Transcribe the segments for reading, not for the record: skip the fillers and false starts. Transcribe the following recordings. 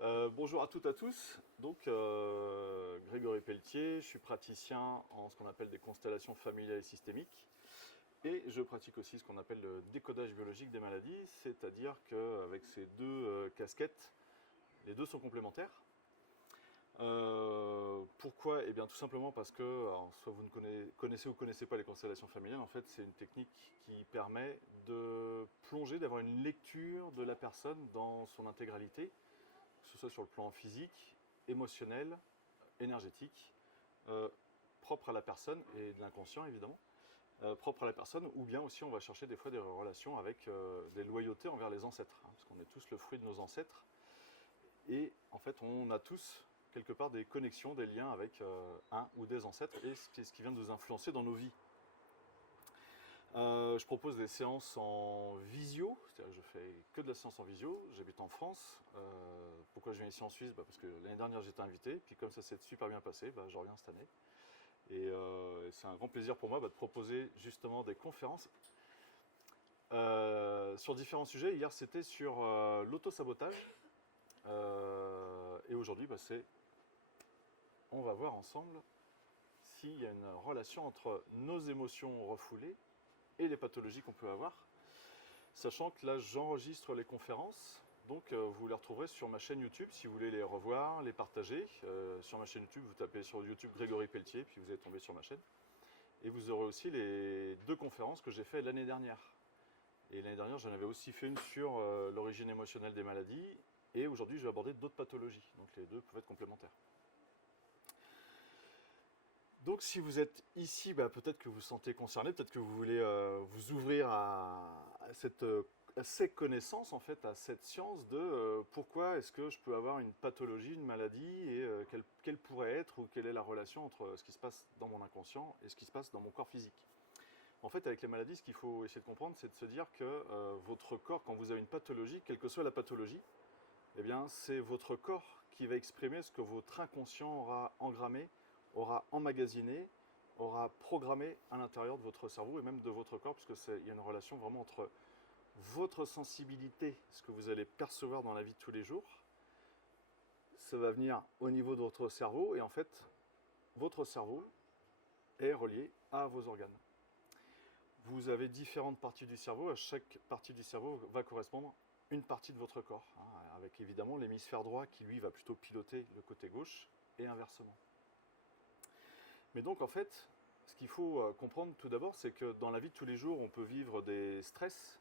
Bonjour à toutes et à tous. Donc, Grégory Pelletier, je suis praticien en ce qu'on appelle des constellations familiales et systémiques. Et je pratique aussi ce qu'on appelle le décodage biologique des maladies, c'est-à-dire qu'avec ces deux casquettes, les deux sont complémentaires. Pourquoi? Eh bien, tout simplement parce que, alors, soit vous ne connaissez ou ne connaissez pas les constellations familiales, en fait, c'est une technique qui permet de plonger, d'avoir une lecture de la personne dans son intégralité, que ce soit sur le plan physique, émotionnel, énergétique, euh, propre à la personne et de l'inconscient évidemment, propre à la personne, ou bien aussi on va chercher des fois des relations avec des loyautés envers les ancêtres, hein, parce qu'on est tous le fruit de nos ancêtres, et en fait on a tous quelque part des connexions, des liens avec un ou des ancêtres, et ce qui vient de nous influencer dans nos vies. Je propose des séances en visio, c'est-à-dire que je fais que de la séance en visio. J'habite en France. Pourquoi je viens ici en Suisse? Parce que l'année dernière j'étais invité, puis comme ça s'est super bien passé, je reviens cette année. Et c'est un grand plaisir pour moi de proposer justement des conférences sur différents sujets. Hier c'était sur l'autosabotage. Et aujourd'hui on va voir ensemble s'il y a une relation entre nos émotions refoulées et les pathologies qu'on peut avoir. Sachant que là, j'enregistre les conférences, donc vous les retrouverez sur ma chaîne YouTube si vous voulez les revoir, les partager. Sur ma chaîne YouTube, vous tapez sur YouTube Grégory Pelletier, puis vous allez tomber sur ma chaîne. Et vous aurez aussi les deux conférences que j'ai faites l'année dernière. Et l'année dernière, j'en avais aussi fait une sur l'origine émotionnelle des maladies. Et aujourd'hui, je vais aborder d'autres pathologies. Donc les deux peuvent être complémentaires. Donc si vous êtes ici, peut-être que vous vous sentez concerné, peut-être que vous voulez vous ouvrir à ces connaissances, en fait, à cette science de pourquoi est-ce que je peux avoir une pathologie, une maladie, et quelle pourrait être ou quelle est la relation entre ce qui se passe dans mon inconscient et ce qui se passe dans mon corps physique. En fait, avec les maladies, ce qu'il faut essayer de comprendre, c'est de se dire que votre corps, quand vous avez une pathologie, quelle que soit la pathologie, eh bien, c'est votre corps qui va exprimer ce que votre inconscient aura engrammé, aura emmagasiné, aura programmé à l'intérieur de votre cerveau et même de votre corps, puisqu'il y a une relation vraiment entre votre sensibilité, ce que vous allez percevoir dans la vie de tous les jours, ça va venir au niveau de votre cerveau, et en fait, votre cerveau est relié à vos organes. Vous avez différentes parties du cerveau, à chaque partie du cerveau va correspondre une partie de votre corps, hein, avec évidemment l'hémisphère droit qui lui va plutôt piloter le côté gauche et inversement. Mais donc en fait, ce qu'il faut comprendre tout d'abord, c'est que dans la vie de tous les jours, on peut vivre des stress,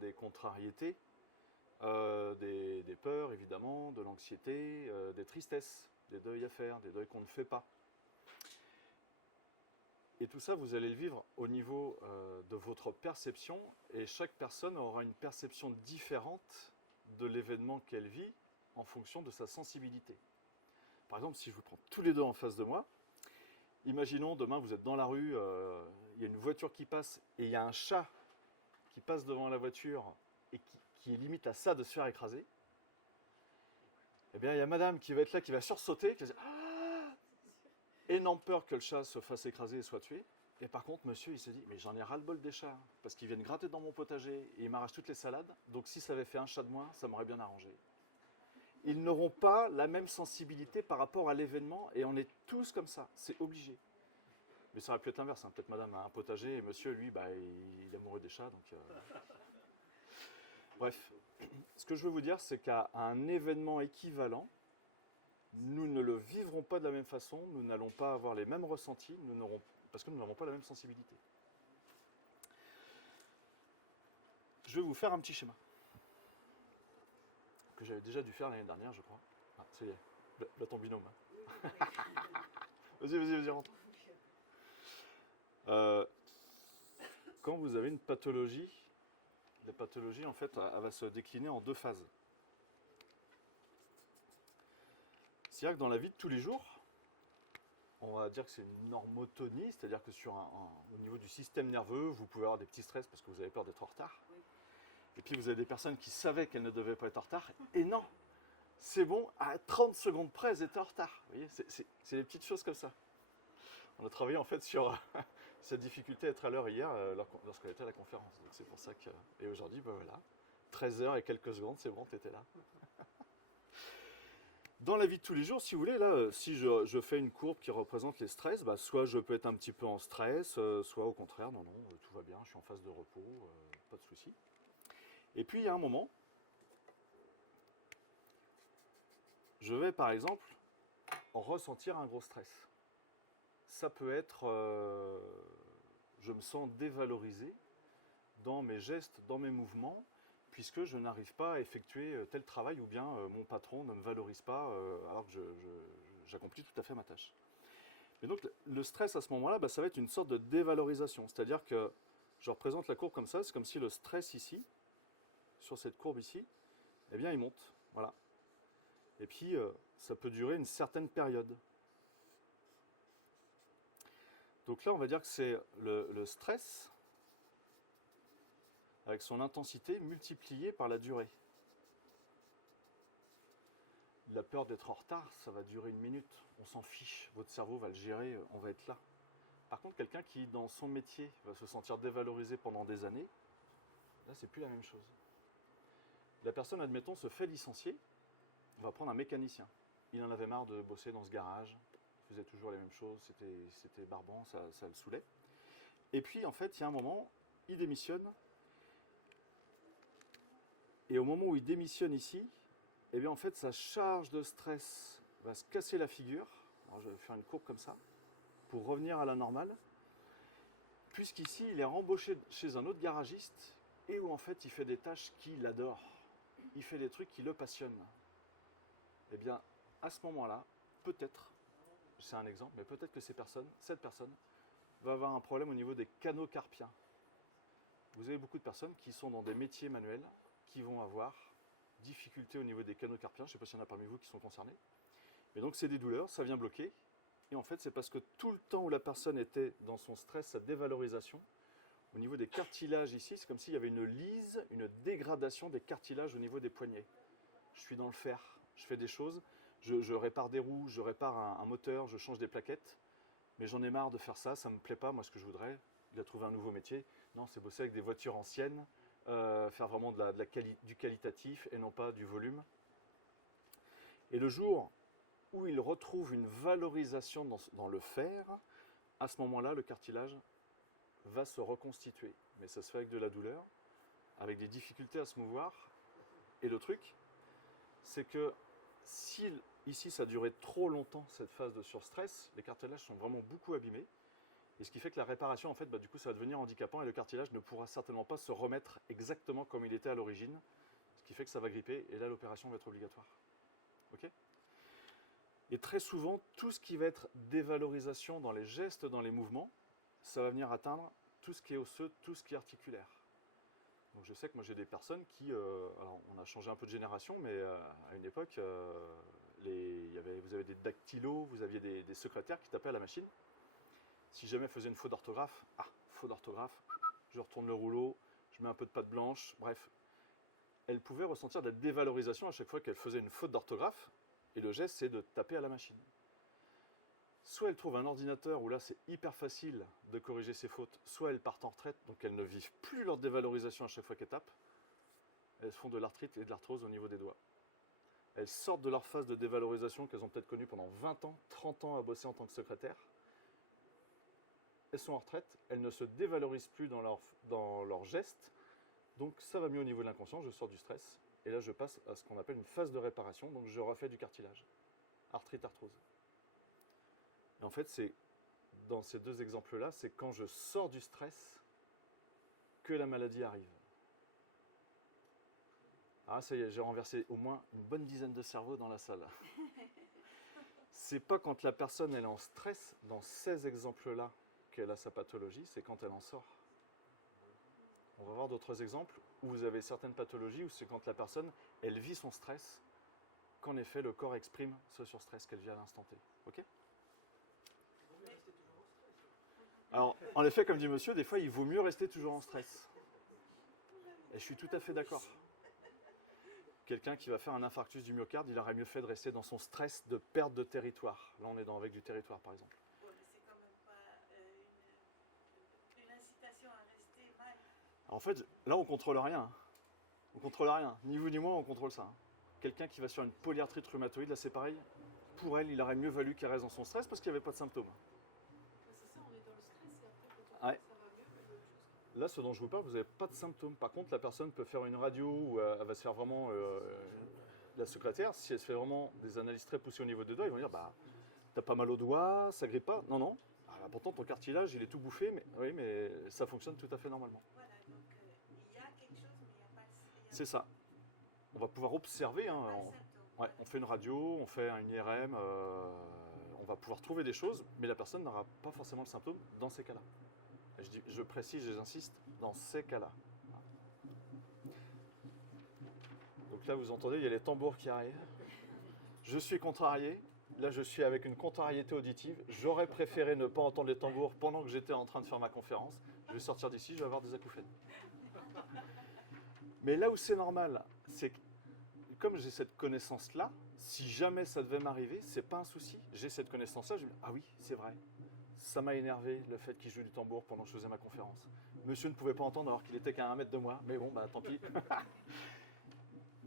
des contrariétés, des peurs évidemment, de l'anxiété, des tristesses, des deuils à faire, des deuils qu'on ne fait pas. Et tout ça, vous allez le vivre au niveau de votre perception, et chaque personne aura une perception différente de l'événement qu'elle vit en fonction de sa sensibilité. Par exemple, si je vous prends tous les deux en face de moi, imaginons demain vous êtes dans la rue, il y a une voiture qui passe et il y a un chat qui passe devant la voiture et qui est limite à ça de se faire écraser. Eh bien, il y a madame qui va être là, qui va sursauter, qui va dire ah, énorme peur que le chat se fasse écraser et soit tué. Et par contre, monsieur, il se dit, mais j'en ai ras-le-bol des chats, parce qu'ils viennent gratter dans mon potager et ils m'arrachent toutes les salades, donc si ça avait fait un chat de moins, ça m'aurait bien arrangé. Ils n'auront pas la même sensibilité par rapport à l'événement, et on est tous comme ça, c'est obligé. Mais ça aurait pu être l'inverse, hein. Peut-être madame a un potager, et monsieur, lui, il est amoureux des chats, donc... Bref, ce que je veux vous dire, c'est qu'à un événement équivalent, nous ne le vivrons pas de la même façon, nous n'allons pas avoir les mêmes ressentis, parce que nous n'avons pas la même sensibilité. Je vais vous faire un petit schéma que j'avais déjà dû faire l'année dernière, je crois. Ah, ça y est, là ton binôme. Hein. Vas-y, rentre. Quand vous avez une pathologie, la pathologie, en fait, elle va se décliner en deux phases. C'est-à-dire que dans la vie de tous les jours, on va dire que c'est une normotonie, c'est-à-dire que au niveau du système nerveux, vous pouvez avoir des petits stress parce que vous avez peur d'être en retard. Oui. Et puis vous avez des personnes qui savaient qu'elles ne devaient pas être en retard, et non, c'est bon, à 30 secondes près, elles étaient en retard. Vous voyez, c'est des petites choses comme ça. On a travaillé en fait sur cette difficulté à être à l'heure hier lorsqu'on était à la conférence. Donc c'est pour ça que... Et aujourd'hui, voilà, 13h et quelques secondes, c'est bon, tu étais là. Dans la vie de tous les jours, si vous voulez, là, si je fais une courbe qui représente les stress, bah, soit je peux être un petit peu en stress, soit au contraire, non, non, tout va bien, je suis en phase de repos, pas de souci. Et puis il y a un moment, je vais par exemple ressentir un gros stress. Ça peut être, je me sens dévalorisé dans mes gestes, dans mes mouvements, puisque je n'arrive pas à effectuer tel travail ou bien mon patron ne me valorise pas alors que j'accomplis tout à fait ma tâche. Et donc le stress à ce moment-là, bah, ça va être une sorte de dévalorisation, c'est-à-dire que je représente la courbe comme ça, c'est comme si le stress ici, sur cette courbe ici, eh bien il monte, voilà. Et puis ça peut durer une certaine période. Donc là on va dire que c'est le stress avec son intensité multipliée par la durée. La peur d'être en retard, ça va durer 1 minute, on s'en fiche, votre cerveau va le gérer, on va être là. Par contre, quelqu'un qui, dans son métier, va se sentir dévalorisé pendant des années, là, c'est plus la même chose. La personne, admettons, se fait licencier, on va prendre un mécanicien. Il en avait marre de bosser dans ce garage, il faisait toujours les mêmes choses, c'était barbant, ça le saoulait. Et puis, en fait, il y a un moment, il démissionne, et au moment où il démissionne ici, eh bien, en fait, sa charge de stress va se casser la figure. Alors, je vais faire une courbe comme ça, pour revenir à la normale, puisqu'ici, il est rembauché chez un autre garagiste, et où, en fait, il fait des tâches qu'il adore. Il fait des trucs qui le passionnent. Eh bien, à ce moment-là, peut-être, c'est un exemple, mais peut-être que cette personne, va avoir un problème au niveau des canaux carpiens. Vous avez beaucoup de personnes qui sont dans des métiers manuels, qui vont avoir difficultés au niveau des canaux carpiens. Je ne sais pas s'il y en a parmi vous qui sont concernés. Mais donc, c'est des douleurs, ça vient bloquer. Et en fait, c'est parce que tout le temps où la personne était dans son stress, sa dévalorisation, au niveau des cartilages ici, c'est comme s'il y avait une lise, une dégradation des cartilages au niveau des poignets. Je suis dans le fer, je fais des choses, je répare des roues, je répare un moteur, je change des plaquettes, mais j'en ai marre de faire ça, ça ne me plaît pas. Moi, ce que je voudrais, il a trouvé un nouveau métier. Non, c'est bosser avec des voitures anciennes, faire vraiment du qualitatif et non pas du volume. Et le jour où il retrouve une valorisation dans le fer, à ce moment-là, le cartilage va se reconstituer. Mais ça se fait avec de la douleur, avec des difficultés à se mouvoir. Et le truc, c'est que si ici ça durait trop longtemps, cette phase de surstress, les cartilages sont vraiment beaucoup abîmés. Et ce qui fait que la réparation, en fait, bah, du coup, ça va devenir handicapant et le cartilage ne pourra certainement pas se remettre exactement comme il était à l'origine. Ce qui fait que ça va gripper et là, l'opération va être obligatoire. Ok ? Et très souvent, tout ce qui va être dévalorisation dans les gestes, dans les mouvements, ça va venir atteindre tout ce qui est osseux, tout ce qui est articulaire. Donc je sais que moi j'ai des personnes qui, alors on a changé un peu de génération, mais à une époque, vous avez des dactylos, vous aviez des secrétaires qui tapaient à la machine. Si jamais faisait une faute d'orthographe, faute d'orthographe, je retourne le rouleau, je mets un peu de pâte blanche, bref. Elle pouvait ressentir de la dévalorisation à chaque fois qu'elle faisait une faute d'orthographe, et le geste c'est de taper à la machine. Soit elles trouvent un ordinateur où là c'est hyper facile de corriger ses fautes, soit elles partent en retraite, donc elles ne vivent plus leur dévalorisation à chaque fois qu'elles tapent. Elles font de l'arthrite et de l'arthrose au niveau des doigts. Elles sortent de leur phase de dévalorisation qu'elles ont peut-être connue pendant 20 ans, 30 ans à bosser en tant que secrétaire. Elles sont en retraite, elles ne se dévalorisent plus dans leur gestes, donc ça va mieux au niveau de l'inconscient, je sors du stress, et là je passe à ce qu'on appelle une phase de réparation, donc je refais du cartilage, arthrite, arthrose. Et en fait, c'est dans ces deux exemples-là, c'est quand je sors du stress que la maladie arrive. Ah, ça y est, j'ai renversé au moins une bonne dizaine de cerveaux dans la salle. C'est pas quand la personne elle est en stress, dans ces exemples-là, qu'elle a sa pathologie, c'est quand elle en sort. On va voir d'autres exemples où vous avez certaines pathologies où c'est quand la personne, elle vit son stress, qu'en effet le corps exprime ce surstress qu'elle vit à l'instant T. Ok ? Alors, en effet, comme dit monsieur, des fois il vaut mieux rester toujours en stress. Et je suis tout à fait d'accord. Quelqu'un qui va faire un infarctus du myocarde, il aurait mieux fait de rester dans son stress de perte de territoire. Là, on est avec du territoire, par exemple. Bon, mais c'est quand même pas une incitation à rester mal. En fait, là, on contrôle rien. On contrôle rien. Ni vous ni moi, on contrôle ça. Quelqu'un qui va sur une polyarthrite rhumatoïde, là c'est pareil. Pour elle, il aurait mieux valu qu'elle reste dans son stress parce qu'il n'y avait pas de symptômes. C'est ça, on est dans le stress et après quand on Ouais. ça va mieux, mais il y a autre chose. Là, ce dont je vous parle, vous n'avez pas de symptômes. Par contre, la personne peut faire une radio où elle va se faire vraiment la secrétaire. Si elle se fait vraiment des analyses très poussées au niveau des doigts, ils vont dire bah, t'as pas mal aux doigts, ça grippe pas. Non, non. Ah, bah, pourtant, ton cartilage, il est tout bouffé, mais oui, mais ça fonctionne tout à fait normalement. Voilà, donc il y a quelque chose, mais il n'y a pas C'est ça. On va pouvoir observer. Hein, pas de on, symptômes. ouais, on fait une radio, on fait une IRM, on va pouvoir trouver des choses, mais la personne n'aura pas forcément le symptôme dans ces cas-là. Je précise et j'insiste, dans ces cas-là. Donc là, vous entendez, il y a les tambours qui arrivent. Je suis contrarié. Là, je suis avec une contrariété auditive. J'aurais préféré ne pas entendre les tambours pendant que j'étais en train de faire ma conférence. Je vais sortir d'ici, je vais avoir des acouphènes. Mais là où c'est normal, c'est que comme j'ai cette connaissance-là, si jamais ça devait m'arriver, c'est pas un souci. J'ai cette connaissance-là, je me dis, ah oui, c'est vrai. Ça m'a énervé le fait qu'il joue du tambour pendant que je faisais ma conférence. Monsieur ne pouvait pas entendre alors qu'il était qu'à 1 mètre de moi, mais bon, bah tant pis.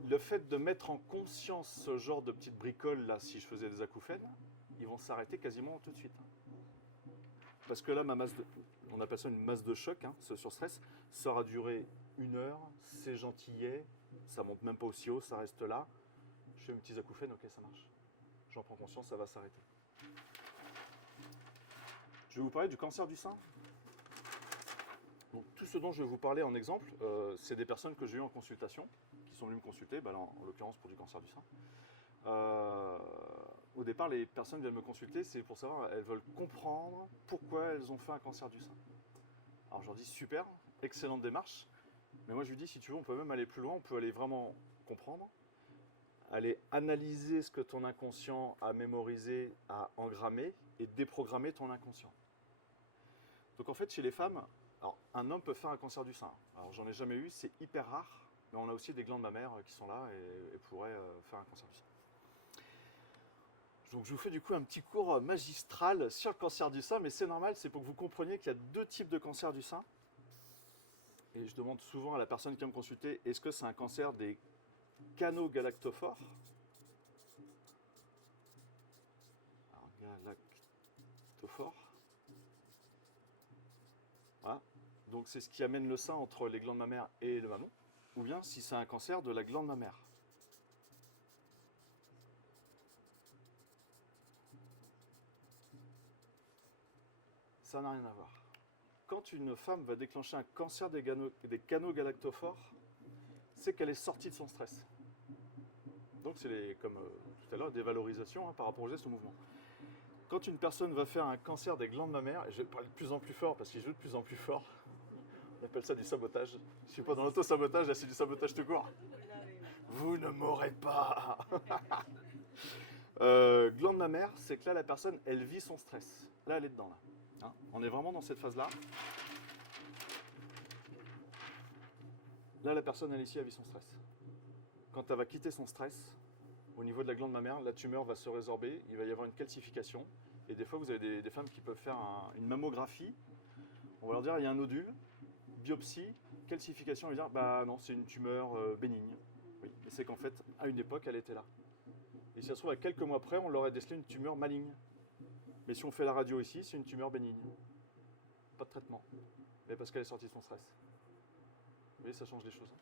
Le fait de mettre en conscience ce genre de petites bricoles là, si je faisais des acouphènes, ils vont s'arrêter quasiment tout de suite. Parce que là, on appelle ça une masse de choc, hein, ce surstress, ça aura duré 1 heure, c'est gentillet, ça monte même pas aussi haut, ça reste là. Je fais mes petits acouphènes, ok, ça marche. J'en prends conscience, ça va s'arrêter. Je vais vous parler du cancer du sein. Donc, tout ce dont je vais vous parler en exemple, c'est des personnes que j'ai eues en consultation, qui sont venues me consulter, bah là, en l'occurrence pour du cancer du sein. Au départ, les personnes viennent me consulter, c'est pour savoir, elles veulent comprendre pourquoi elles ont fait un cancer du sein. Alors je leur dis super, excellente démarche, mais moi je lui dis si tu veux, on peut même aller plus loin, on peut aller vraiment comprendre, aller analyser ce que ton inconscient a mémorisé, a engrammé et déprogrammer ton inconscient. Donc en fait, chez les femmes, alors, un homme peut faire un cancer du sein. Alors j'en ai jamais eu, c'est hyper rare, mais on a aussi des glandes mammaires qui sont là et pourraient faire un cancer du sein. Donc je vous fais du coup un petit cours magistral sur le cancer du sein, mais c'est normal, c'est pour que vous compreniez qu'il y a 2 types de cancer du sein. Et je demande souvent à la personne qui vient me consulter, est-ce que c'est un cancer des canaux galactophores? Alors, galactophores. Voilà. Donc c'est ce qui amène le sein entre les glandes mammaires et le mamelon. Ou bien si c'est un cancer de la glande mammaire. Ça n'a rien à voir. Quand une femme va déclencher un cancer des canaux galactophores, c'est qu'elle est sortie de son stress. Donc c'est comme tout à l'heure, des valorisations hein, par rapport au geste, au mouvement. Quand une personne va faire un cancer des glandes mammaires, et je vais parler de plus en plus fort parce qu'il joue de plus en plus fort, on appelle ça du sabotage. Je ne suis pas dans l'auto-sabotage, là c'est du sabotage tout court. Vous ne m'aurez pas. Glande mammaire, c'est que là la personne, elle vit son stress. Là elle est dedans. Là. Hein, on est vraiment dans cette phase-là. Là la personne, elle ici, elle vit son stress. Quand elle va quitter son stress, au niveau de la glande mammaire, la tumeur va se résorber, il va y avoir une calcification. Et des fois, vous avez des femmes qui peuvent faire une mammographie. On va leur dire, il y a un nodule, biopsie, calcification. On va dire, bah non, c'est une tumeur bénigne. Oui, mais c'est qu'en fait, à une époque, elle était là. Et si ça se trouve, à quelques mois après, on leur a décelé une tumeur maligne. Mais si on fait la radio ici, c'est une tumeur bénigne. Pas de traitement. Mais parce qu'elle est sortie de son stress. Vous voyez, ça change les choses.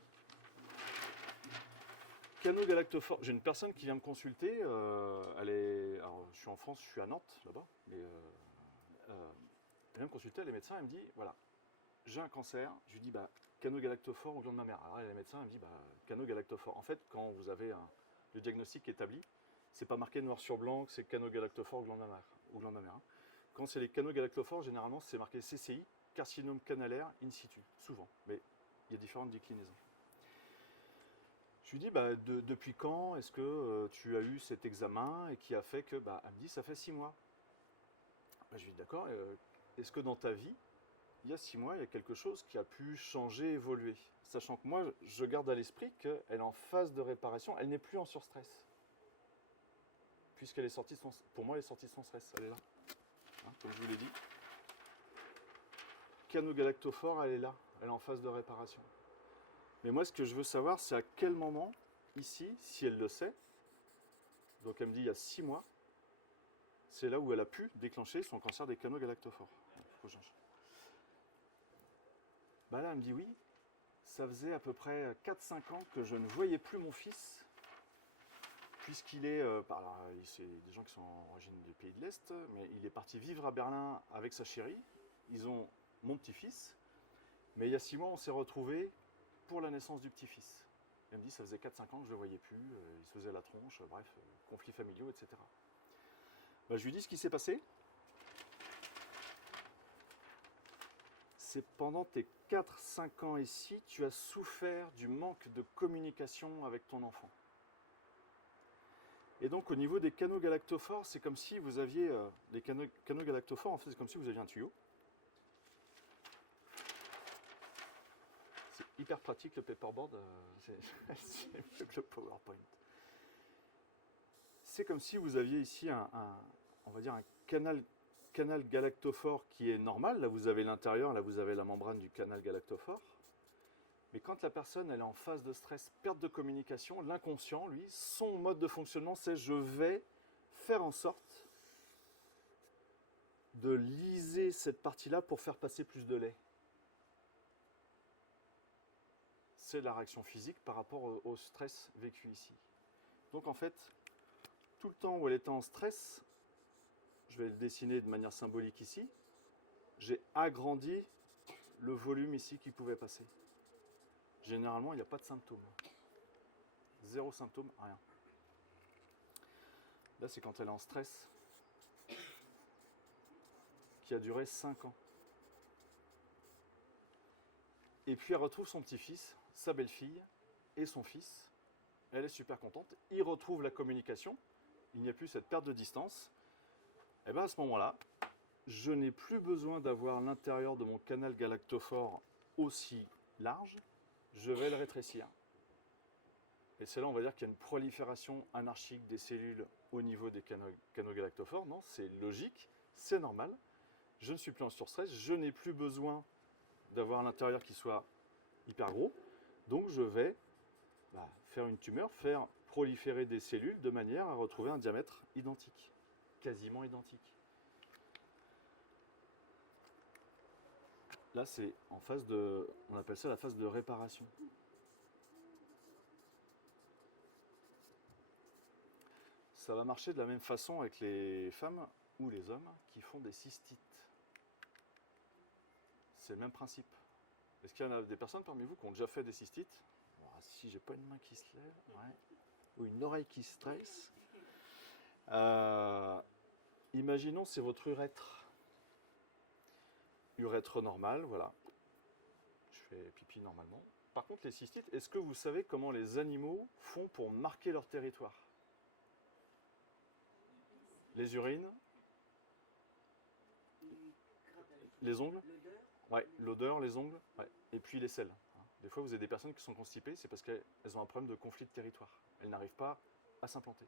Canaux galactophores. J'ai une personne qui vient me consulter. Alors, je suis en France, je suis à Nantes, là-bas. Mais elle vient me consulter, elle est médecin, elle me dit voilà, j'ai un cancer. Je lui dis bah, canaux galactophores ou glande mammaire. Alors, elle est médecin, elle me dit bah, canaux galactophores. En fait, quand vous avez le diagnostic établi, c'est pas marqué noir sur blanc que c'est canaux galactophores ou glande mammaire. Hein. Quand c'est les canaux galactophores, généralement, c'est marqué CCI, carcinome canalaire in situ, souvent. Mais il y a différentes déclinaisons. Je lui dis, bah, depuis quand est-ce que tu as eu cet examen et qui a fait que, bah, elle me dit, ça fait 6 mois. Bah, je lui dis, d'accord, est-ce que dans ta vie, il y a 6 mois, il y a quelque chose qui a pu changer, évoluer? Sachant que moi, je garde à l'esprit qu'elle est en phase de réparation, elle n'est plus en surstress. Puisqu'elle est sortie de son... Pour moi, elle est sortie de son stress, elle est là. Hein, comme je vous l'ai dit. Canaux galactophores, elle est là, elle est en phase de réparation. Mais moi, ce que je veux savoir, c'est à quel moment ici, si elle le sait, donc elle me dit il y a 6 mois, c'est là où elle a pu déclencher son cancer des canaux galactophores. Faut que j'enchaîne. Bah là, elle me dit oui, ça faisait à peu près 4-5 ans que je ne voyais plus mon fils, puisqu'il est, c'est des gens qui sont en origine du pays de l'Est, mais il est parti vivre à Berlin avec sa chérie. Ils ont mon petit-fils, mais il y a 6 mois, on s'est retrouvés pour la naissance du petit-fils. Elle me dit, ça faisait 4-5 ans que je ne le voyais plus, il se faisait la tronche, bref, conflits familiaux, etc. Bah, je lui dis ce qui s'est passé. C'est pendant tes 4-5 ans ici, tu as souffert du manque de communication avec ton enfant. Et donc au niveau des canaux galactophores, c'est comme si vous aviez, les canaux galactophores, en fait, c'est comme si vous aviez un tuyau. C'est hyper pratique le paperboard, c'est mieux que le PowerPoint. C'est comme si vous aviez ici on va dire un canal galactophore qui est normal. Là, vous avez l'intérieur, là, vous avez la membrane du canal galactophore. Mais quand la personne elle est en phase de stress, perte de communication, l'inconscient, lui, son mode de fonctionnement, c'est je vais faire en sorte de liser cette partie-là pour faire passer plus de lait. C'est la réaction physique par rapport au stress vécu ici. Donc en fait, tout le temps où elle était en stress, je vais le dessiner de manière symbolique ici, j'ai agrandi le volume ici qui pouvait passer. Généralement, il n'y a pas de symptômes. 0 symptôme, rien. Là, c'est quand elle est en stress, qui a duré 5 ans. Et puis, elle retrouve son petit-fils, sa belle-fille et son fils. Elle est super contente. Ils retrouvent la communication. Il n'y a plus cette perte de distance. Et bien, à ce moment-là, je n'ai plus besoin d'avoir l'intérieur de mon canal galactophore aussi large. Je vais le rétrécir. Et c'est là, on va dire qu'il y a une prolifération anarchique des cellules au niveau des canaux galactophores. Non, c'est logique, c'est normal. Je ne suis plus en surstress, je n'ai plus besoin d'avoir l'intérieur qui soit hyper gros. Donc je vais faire une tumeur, faire proliférer des cellules de manière à retrouver un diamètre identique, quasiment identique. Là, c'est en phase de, on appelle ça la phase de réparation. Ça va marcher de la même façon avec les femmes ou les hommes qui font des cystites. C'est le même principe. Est-ce qu'il y en a des personnes parmi vous qui ont déjà fait des cystites? Si j'ai pas une main qui se lève, ouais. Ou une oreille qui se stresse. Imaginons c'est votre urètre. Urètre normal, voilà. Je fais pipi normalement. Par contre, les cystites, est-ce que vous savez comment les animaux font pour marquer leur territoire? Les urines, les ongles, ouais, l'odeur, les ongles, ouais. Et puis les selles. Des fois, vous avez des personnes qui sont constipées, c'est parce qu'elles ont un problème de conflit de territoire. Elles n'arrivent pas à s'implanter.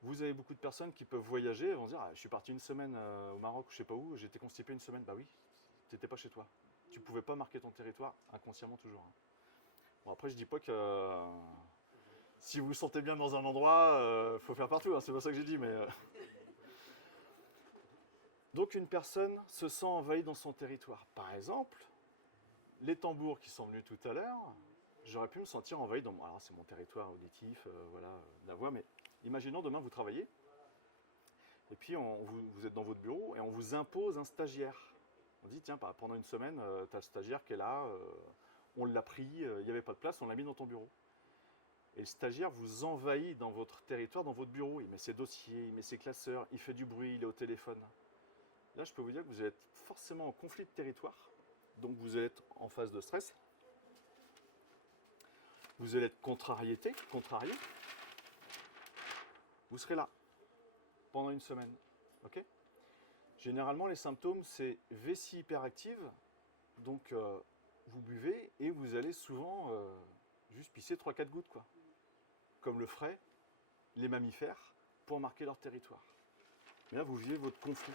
Vous avez beaucoup de personnes qui peuvent voyager, elles vont se dire je suis parti une semaine au Maroc, je ne sais pas où, j'étais constipé une semaine. Bah oui, tu n'étais pas chez toi. Tu ne pouvais pas marquer ton territoire, inconsciemment toujours. Bon, après, je ne dis pas que si vous vous sentez bien dans un endroit, il faut faire partout, c'est pas ça que j'ai dit, mais... Donc une personne se sent envahie dans son territoire. Par exemple, les tambours qui sont venus tout à l'heure, j'aurais pu me sentir envahi dans... Alors c'est mon territoire auditif, voilà, la voix, mais imaginons demain vous travaillez, et puis vous êtes dans votre bureau et on vous impose un stagiaire. On dit tiens, pendant une semaine, tu as le stagiaire qui est là, on l'a pris, il n'y avait pas de place, on l'a mis dans ton bureau. Et le stagiaire vous envahit dans votre territoire, dans votre bureau. Il met ses dossiers, il met ses classeurs, il fait du bruit, il est au téléphone. Là, je peux vous dire que vous allez être forcément en conflit de territoire. Donc vous allez être en phase de stress. Vous allez être contrarié. Vous serez là pendant une semaine. Okay, généralement, les symptômes, c'est vessie hyperactive. Donc vous buvez et vous allez souvent juste pisser 3-4 gouttes, quoi. Comme le feraient les mammifères pour marquer leur territoire. Mais là, vous vivez votre conflit.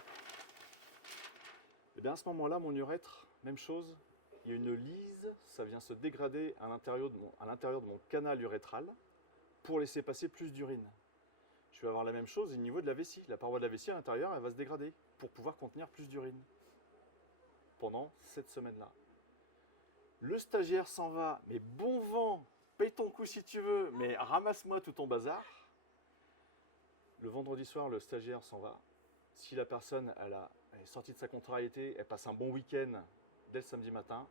Et bien à ce moment-là, mon urètre, même chose, il y a une lise, ça vient se dégrader à l'intérieur de mon canal urétral. pour laisser passer plus d'urine. Je vais avoir la même chose au niveau de la vessie. La paroi de la vessie à l'intérieur, elle va se dégrader pour pouvoir contenir plus d'urine pendant cette semaine-là. Le stagiaire s'en va, mais bon vent, paye ton coup si tu veux, mais ramasse-moi tout ton bazar. Le vendredi soir, le stagiaire s'en va. Si la personne elle est sortie de sa contrariété, elle passe un bon week-end dès le samedi matin,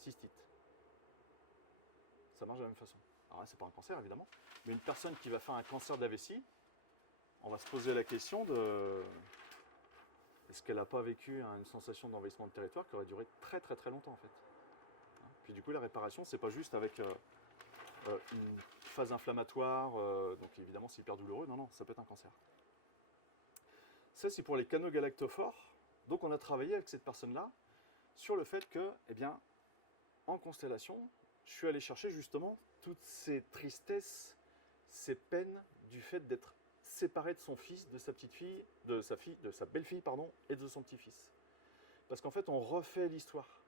cystite. Ça marche de la même façon. Alors là, c'est pas un cancer évidemment, mais une personne qui va faire un cancer de la vessie, on va se poser la question de est-ce qu'elle n'a pas vécu une sensation d'envahissement de territoire qui aurait duré très très très longtemps en fait. Puis du coup, la réparation, c'est pas juste avec une phase inflammatoire, donc évidemment c'est hyper douloureux, non, ça peut être un cancer. Ça, c'est pour les canaux galactophores. Donc on a travaillé avec cette personne-là sur le fait que, eh bien, en constellation, je suis allé chercher justement toutes ces tristesses, ces peines du fait d'être séparé de son fils, de sa petite fille, de sa belle-fille, pardon, et de son petit-fils. Parce qu'en fait, on refait l'histoire.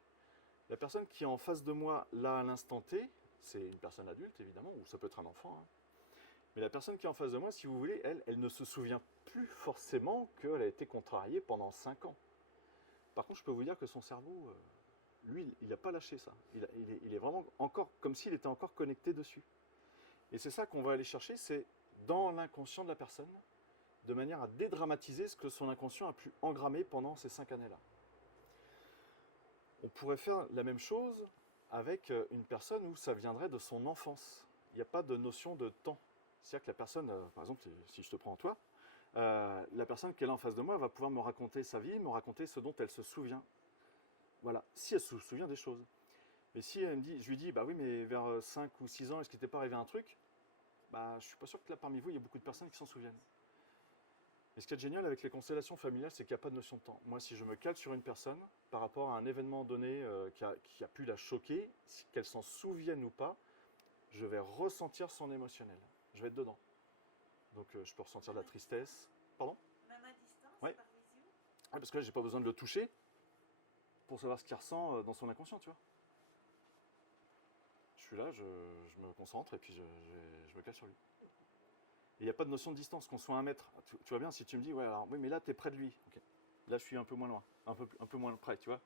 La personne qui est en face de moi, là, à l'instant T, c'est une personne adulte, évidemment, ou ça peut être un enfant, hein. Mais la personne qui est en face de moi, si vous voulez, elle ne se souvient plus forcément qu'elle a été contrariée pendant 5 ans. Par contre, je peux vous dire que son cerveau, lui, il n'a pas lâché ça. Il est vraiment encore comme s'il était encore connecté dessus. Et c'est ça qu'on va aller chercher, c'est dans l'inconscient de la personne, de manière à dédramatiser ce que son inconscient a pu engrammer pendant ces 5 années-là. On pourrait faire la même chose avec une personne où ça viendrait de son enfance. Il n'y a pas de notion de temps. C'est-à-dire que la personne, par exemple, si je te prends toi, la personne qui est là en face de moi va pouvoir me raconter sa vie, me raconter ce dont elle se souvient. Voilà, si elle se souvient des choses. Mais si je lui dis, bah oui, mais vers 5 ou 6 ans, est-ce qu'il t'est pas arrivé un truc? Bah, je suis pas sûr que là, parmi vous, il y a beaucoup de personnes qui s'en souviennent. Et ce qui est génial avec les constellations familiales, c'est qu'il n'y a pas de notion de temps. Moi, si je me cale sur une personne, par rapport à un événement donné qui a pu la choquer, qu'elle s'en souvienne ou pas, je vais ressentir son émotionnel. Je vais être dedans. Donc, je peux ressentir de la tristesse. Pardon? Même à distance, Ouais. par visio? Ouais, parce que là, j'ai pas besoin de le toucher pour savoir ce qu'il ressent dans son inconscient, tu vois. Je suis là, je me concentre et puis je me cale sur lui. Il n'y a pas de notion de distance, qu'on soit 1 mètre. Tu vois bien, si tu me dis, ouais, alors, oui, mais là, tu es près de lui. Okay. Là, je suis un peu moins loin, un peu moins près, tu vois.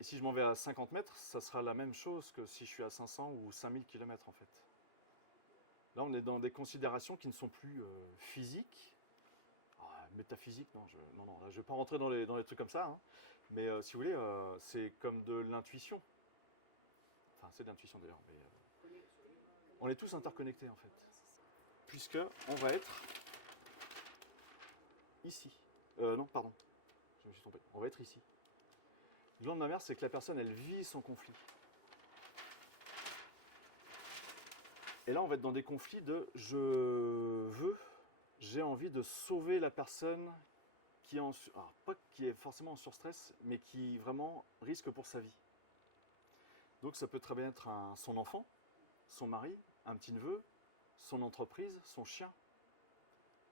Et si je m'en vais à 50 mètres, ça sera la même chose que si je suis à 500 ou 5000 km, en fait. Là, on est dans des considérations qui ne sont plus physiques. Métaphysique, non, là, je ne vais pas rentrer dans les trucs comme ça. Hein. Mais si vous voulez, c'est comme de l'intuition. Enfin, c'est de l'intuition d'ailleurs. Mais, on est tous interconnectés, en fait. Puisque on va être ici. Non, pardon, je me suis trompé. On va être ici. Le gland de ma mère, c'est que la personne, elle vit son conflit. Et là, on va être dans des conflits de j'ai envie de sauver la personne qui est alors, pas qui est forcément en surstress, mais qui vraiment risque pour sa vie. Donc ça peut très bien être son enfant, son mari, un petit-neveu, son entreprise, son chien.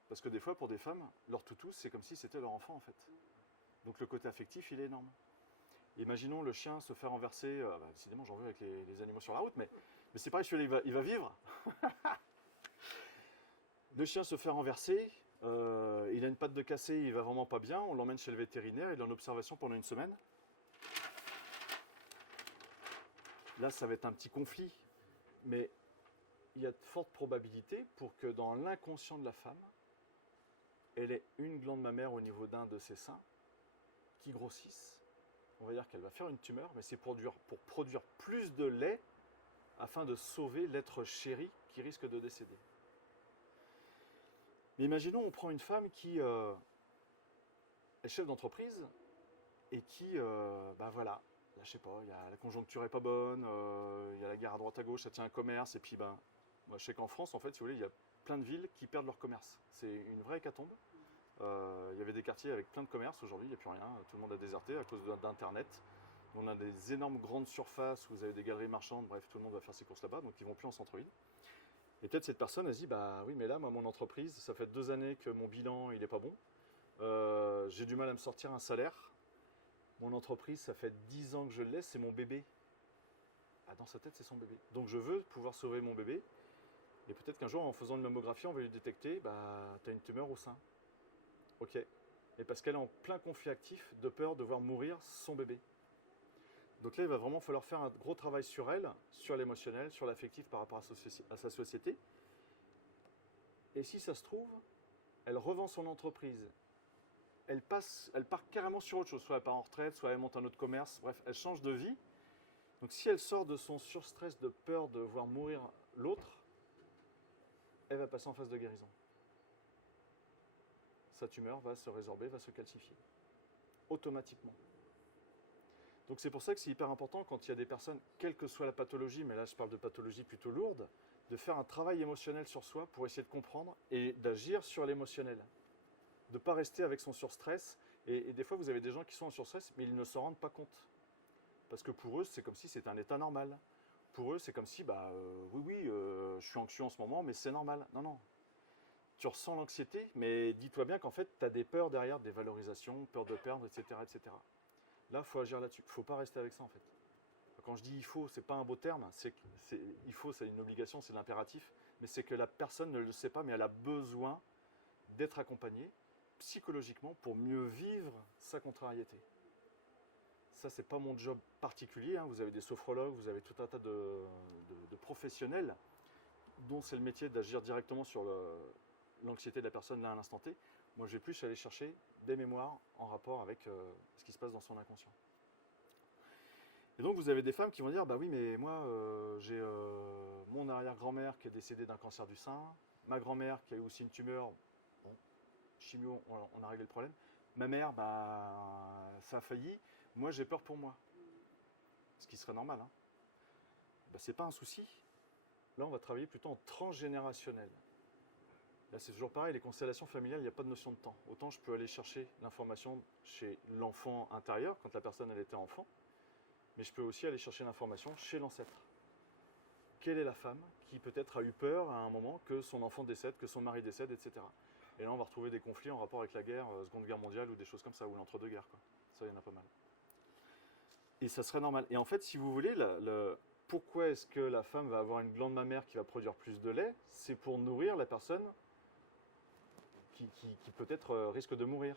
Parce que des fois, pour des femmes, leur toutou, c'est comme si c'était leur enfant en fait. Donc le côté affectif, il est énorme. Imaginons le chien se faire renverser, décidément j'en veux avec les animaux sur la route, mais c'est pareil, celui-là il va vivre. Le chien se fait renverser, il a une patte de cassé, il va vraiment pas bien, on l'emmène chez le vétérinaire, il est en observation pendant 1 semaine. Là, ça va être un petit conflit, mais il y a de fortes probabilités pour que dans l'inconscient de la femme, elle ait une glande mammaire au niveau d'un de ses seins qui grossisse. On va dire qu'elle va faire une tumeur, mais c'est pour produire plus de lait afin de sauver l'être chéri qui risque de décéder. Mais imaginons, on prend une femme qui est chef d'entreprise et qui, voilà, là, je sais pas, la conjoncture est pas bonne, il y a la guerre à droite à gauche, ça tient un commerce, et puis moi je sais qu'en France, en fait, si vous voulez, il y a plein de villes qui perdent leur commerce. C'est une vraie hécatombe. Il y avait des quartiers avec plein de commerces, aujourd'hui il n'y a plus rien, tout le monde a déserté à cause d'Internet. On a des énormes grandes surfaces où vous avez des galeries marchandes, bref, tout le monde va faire ses courses là-bas, donc ils ne vont plus en centre-ville. Et peut-être cette personne, elle se dit, bah oui, mais là, moi, mon entreprise, ça fait 2 années que mon bilan, il n'est pas bon. J'ai du mal à me sortir un salaire. Mon entreprise, ça fait 10 ans que je le laisse, c'est mon bébé. Ah, dans sa tête, c'est son bébé. Donc je veux pouvoir sauver mon bébé. Et peut-être qu'un jour, en faisant une mammographie, on va lui détecter, tu as une tumeur au sein. Ok. Et parce qu'elle est en plein conflit actif de peur de voir mourir son bébé. Donc là, il va vraiment falloir faire un gros travail sur elle, sur l'émotionnel, sur l'affectif par rapport à sa société. Et si ça se trouve, elle revend son entreprise. Elle part carrément sur autre chose. Soit elle part en retraite, soit elle monte un autre commerce. Bref, elle change de vie. Donc si elle sort de son surstress de peur de voir mourir l'autre, elle va passer en phase de guérison. Sa tumeur va se résorber, va se calcifier. Automatiquement. Donc c'est pour ça que c'est hyper important quand il y a des personnes, quelle que soit la pathologie, mais là je parle de pathologie plutôt lourde, de faire un travail émotionnel sur soi pour essayer de comprendre et d'agir sur l'émotionnel. De ne pas rester avec son surstress. Et des fois vous avez des gens qui sont en surstress, mais ils ne s'en rendent pas compte. Parce que pour eux, c'est comme si c'était un état normal. Pour eux, c'est comme si, je suis anxieux en ce moment, mais c'est normal. Non, non. Tu ressens l'anxiété, mais dis-toi bien qu'en fait, tu as des peurs derrière, des valorisations, peur de perdre, etc. etc. Là, il faut agir là-dessus. Il ne faut pas rester avec ça, en fait. Quand je dis il faut, ce n'est pas un beau terme. Il faut, c'est une obligation, c'est l'impératif. Mais c'est que la personne ne le sait pas, mais elle a besoin d'être accompagnée psychologiquement pour mieux vivre sa contrariété. Ça, c'est pas mon job particulier. Hein. Vous avez des sophrologues, vous avez tout un tas de professionnels dont c'est le métier d'agir directement sur l'anxiété de la personne là à l'instant T. Moi, je vais plus aller chercher des mémoires en rapport avec ce qui se passe dans son inconscient. Et donc, vous avez des femmes qui vont dire, bah oui, mais moi, j'ai mon arrière-grand-mère qui est décédée d'un cancer du sein, ma grand-mère qui a eu aussi une tumeur, bon, chimio, on a réglé le problème. Ma mère, ça a failli. Moi, j'ai peur pour moi. Ce qui serait normal. Hein. C'est pas un souci. Là, on va travailler plutôt en transgénérationnel. Là, c'est toujours pareil, les constellations familiales, il n'y a pas de notion de temps. Autant je peux aller chercher l'information chez l'enfant intérieur, quand la personne elle était enfant, mais je peux aussi aller chercher l'information chez l'ancêtre. Quelle est la femme qui peut-être a eu peur à un moment que son enfant décède, que son mari décède, etc. Et là, on va retrouver des conflits en rapport avec la guerre, Seconde Guerre mondiale ou des choses comme ça, ou l'entre-deux-guerres. Ça, il y en a pas mal. Et ça serait normal. Et en fait, si vous voulez, pourquoi est-ce que la femme va avoir une glande mammaire qui va produire plus de lait? C'est pour nourrir la personne qui peut-être risque de mourir.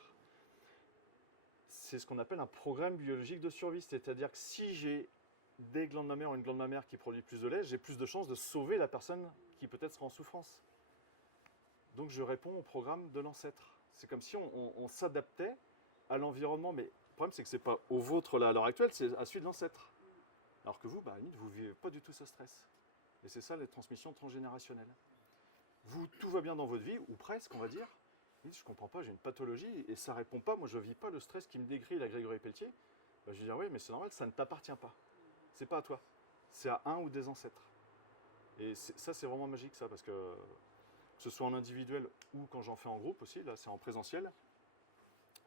C'est ce qu'on appelle un programme biologique de survie. C'est-à-dire que si j'ai des glandes mammaires ou une glande mammaire qui produit plus de lait, j'ai plus de chances de sauver la personne qui peut-être sera en souffrance. Donc je réponds au programme de l'ancêtre. C'est comme si on s'adaptait à l'environnement, mais le problème, c'est que ce n'est pas au vôtre là, à l'heure actuelle, c'est à celui de l'ancêtre. Alors que vous, vous ne vivez pas du tout ce stress. Et c'est ça, les transmissions transgénérationnelles. Vous, tout va bien dans votre vie, ou presque, on va dire. Je ne comprends pas, j'ai une pathologie, et ça ne répond pas. Moi, je ne vis pas le stress qui me décrit la Grégory Pelletier. Je vais dire, oui, mais c'est normal, ça ne t'appartient pas. C'est pas à toi. C'est à un ou des ancêtres. Et ça, c'est vraiment magique, ça, parce que ce soit en individuel ou quand j'en fais en groupe aussi, là, c'est en présentiel,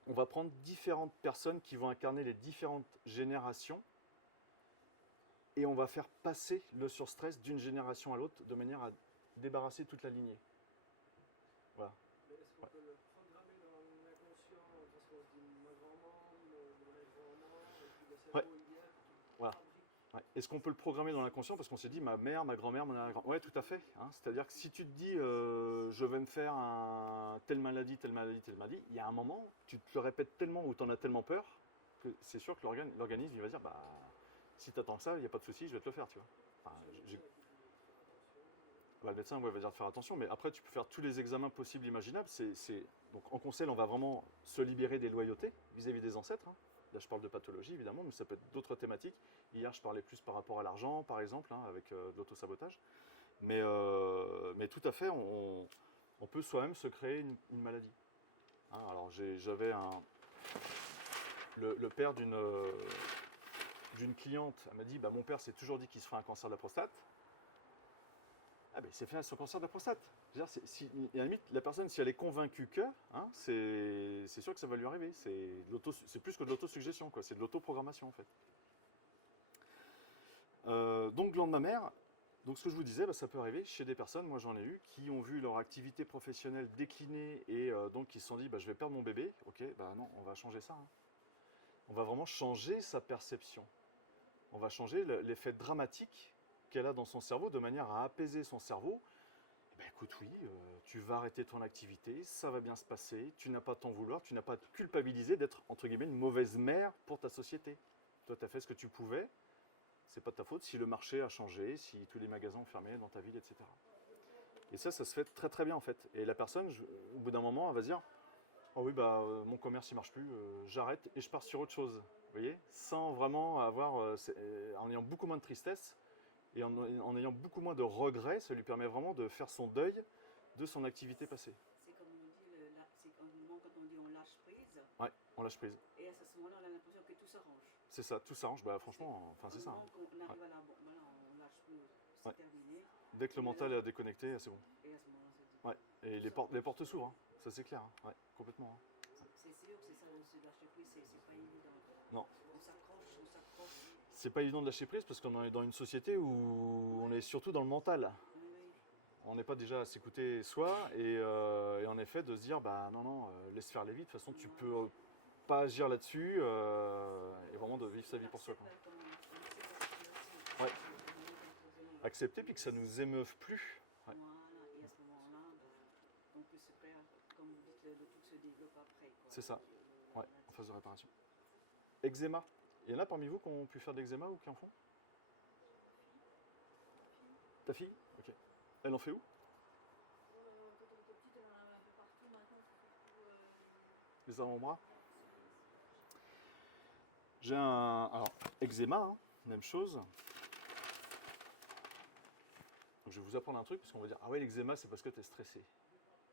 on va prendre différentes personnes qui vont incarner les différentes générations et on va faire passer le surstress d'une génération à l'autre de manière à débarrasser toute la lignée. Voilà. Mais est-ce qu'on peut le programmer dans l'inconscient parce qu'on se dit ma grand-maman, ma grand-maman, et puis le cerveau il vient, Voilà. Ouais. Est-ce qu'on peut le programmer dans l'inconscient parce qu'on s'est dit ma mère, ma grand-mère, mon arrière-grand-mère. Ouais, tout à fait. Hein. C'est-à-dire que si tu te dis je vais me faire telle maladie, telle maladie, telle maladie, il y a un moment, tu te le répètes tellement ou tu en as tellement peur que c'est sûr que l'organisme il va dire si tu attends que ça, il n'y a pas de souci, je vais te le faire, tu vois. Enfin, le médecin va dire de faire attention, mais après tu peux faire tous les examens possibles, imaginables. Donc en conseil, on va vraiment se libérer des loyautés vis-à-vis des ancêtres. Hein. Là, je parle de pathologie, évidemment, mais ça peut être d'autres thématiques. Hier, je parlais plus par rapport à l'argent, par exemple, avec de l'autosabotage. Mais tout à fait, on peut soi-même se créer une maladie. Hein, alors, j'avais le père d'une cliente, elle m'a dit, mon père s'est toujours dit qu'il se ferait un cancer de la prostate. Ah ben, il s'est fait son cancer de la prostate. À la limite, la personne, si elle est convaincue que, c'est sûr que ça va lui arriver. C'est plus que de l'autosuggestion, quoi. C'est de l'autoprogrammation, en fait. Donc, glande mammaire. Donc, ce que je vous disais, ça peut arriver chez des personnes, moi j'en ai eu, qui ont vu leur activité professionnelle décliner et donc qui se sont dit, je vais perdre mon bébé. Ok, non, on va changer ça. Hein. On va vraiment changer sa perception. on va changer l'effet dramatique qu'elle a dans son cerveau de manière à apaiser son cerveau. Eh ben, écoute, oui, tu vas arrêter ton activité, ça va bien se passer, tu n'as pas à t'en vouloir, tu n'as pas à te culpabiliser d'être, entre guillemets, une mauvaise mère pour ta société. Toi, tu as fait ce que tu pouvais, c'est pas de ta faute si le marché a changé, si tous les magasins ont fermé dans ta ville, etc. Et ça se fait très très bien en fait. Et la personne, au bout d'un moment, elle va se dire, oh oui, bah, mon commerce il marche plus, j'arrête et je pars sur autre chose. Vous voyez, sans vraiment avoir, en ayant beaucoup moins de tristesse et en ayant beaucoup moins de regrets, ça lui permet vraiment de faire son deuil de son activité passée. C'est comme on dit, c'est un moment quand on dit on lâche prise. Ouais, on lâche prise. Et à ce moment-là, on a l'impression que tout s'arrange. C'est ça, tout s'arrange. Bah franchement, enfin c'est ça. Au moment qu'on arrive à la bon, voilà, on lâche plus, c'est Ouais. terminé. Dès que le mental est déconnecté, c'est bon. Et à ce moment-là, c'est dit. Ouais. Et les portes s'ouvrent, hein. Ça c'est clair. Hein. Ouais, complètement. Hein. C'est sûr, c'est ça, se lâcher prise, c'est pas évident. Non. On s'accroche, on s'accroche. C'est pas évident de lâcher prise parce qu'on est dans une société où on est surtout dans le mental. Oui, oui. On n'est pas déjà à s'écouter soi et en effet de se dire bah non, laisse faire les vies, de toute façon tu peux pas agir là-dessus et vraiment de vivre sa vie pour soi. Quoi. Ouais. Accepter puis que ça nous émeuve plus. Ouais. Voilà, et à ce moment-là, on peut se perdre, comme vous dites, le truc se développe après. Quoi. C'est ça, ouais, en phase de réparation. Eczéma. Il y en a parmi vous qui ont pu faire de l'eczéma ou qui en font? Ta fille? Ok. Elle en fait où? Quand on était petite, on en avait un peu partout. Maintenant, c'est surtout. Les avant-bras. J'ai un. Alors, eczéma, hein, même chose. Donc, je vais vous apprendre un truc, parce qu'on va dire, ah ouais, l'eczéma, c'est parce que tu es stressé.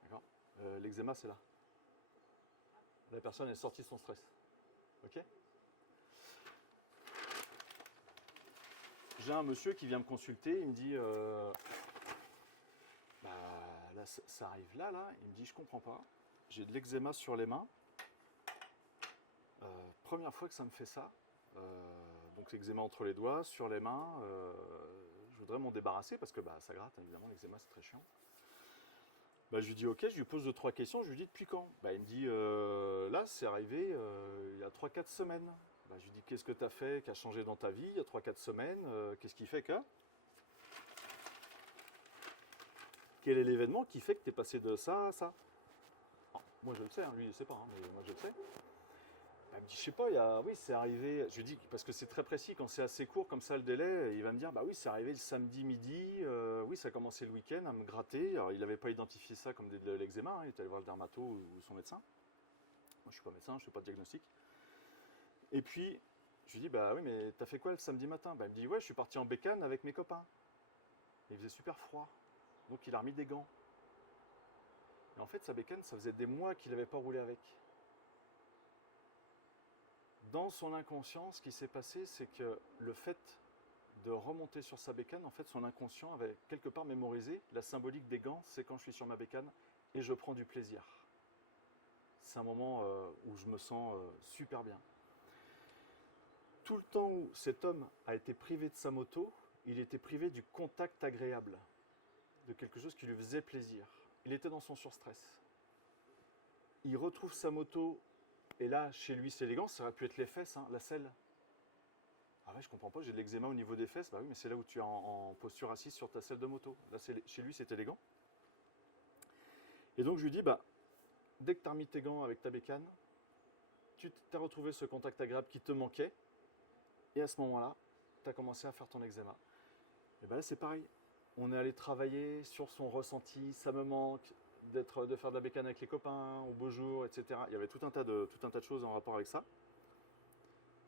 D'accord. L'eczéma, c'est là. La personne est sortie de son stress. Ok. J'ai un monsieur qui vient me consulter, il me dit, bah, là, ça arrive là, il me dit, je comprends pas, j'ai de l'eczéma sur les mains, première fois que ça me fait ça, donc l'eczéma entre les doigts, sur les mains, je voudrais m'en débarrasser parce que bah, ça gratte, évidemment, l'eczéma c'est très chiant. Bah, je lui dis ok, je lui pose 2-3 questions, je lui dis depuis quand? Bah, il me dit là c'est arrivé il y a 3-4 semaines. Bah, je lui dis qu'est-ce que tu as fait, qui a changé dans ta vie il y a 3-4 semaines, qu'est-ce qui fait que? Quel est l'événement qui fait que tu es passé de ça à ça? Moi je le sais, hein, lui il ne sait pas, hein, mais moi je le sais. Elle me dit, je sais pas, oui, c'est arrivé. Je lui dis, parce que c'est très précis, quand c'est assez court comme ça le délai, il va me dire, bah oui, c'est arrivé le samedi midi, oui, ça a commencé le week-end à me gratter. Alors, il n'avait pas identifié ça comme de l'eczéma, hein, il est allé voir le dermato ou son médecin. Moi, je ne suis pas médecin, je ne fais pas de diagnostic. Et puis, je lui dis, bah oui, mais t'as fait quoi le samedi matin? Bah, il me dit, ouais, je suis parti en bécane avec mes copains. Et il faisait super froid, donc il a remis des gants. Et en fait, sa bécane, ça faisait des mois qu'il n'avait pas roulé avec. Dans son inconscient, ce qui s'est passé, c'est que le fait de remonter sur sa bécane, en fait, son inconscient avait quelque part mémorisé la symbolique des gants, c'est quand je suis sur ma bécane et je prends du plaisir. C'est un moment où je me sens super bien. Tout le temps où cet homme a été privé de sa moto, il était privé du contact agréable, de quelque chose qui lui faisait plaisir. Il était dans son surstress. Il retrouve sa moto. Et là, chez lui, c'est élégant, ça aurait pu être les fesses, hein, la selle. Ah ouais, je comprends pas, j'ai de l'eczéma au niveau des fesses. Bah oui, mais c'est là où tu es en posture assise sur ta selle de moto. Là, chez lui, c'est élégant. Et donc, je lui dis, bah, dès que tu as remis tes gants avec ta bécane, tu as retrouvé ce contact agréable qui te manquait. Et à ce moment-là, tu as commencé à faire ton eczéma. Et bien là, c'est pareil. On est allé travailler sur son ressenti, ça me manque. De faire de la bécane avec les copains, au beau jour, etc. Il y avait tout un tas de choses en rapport avec ça.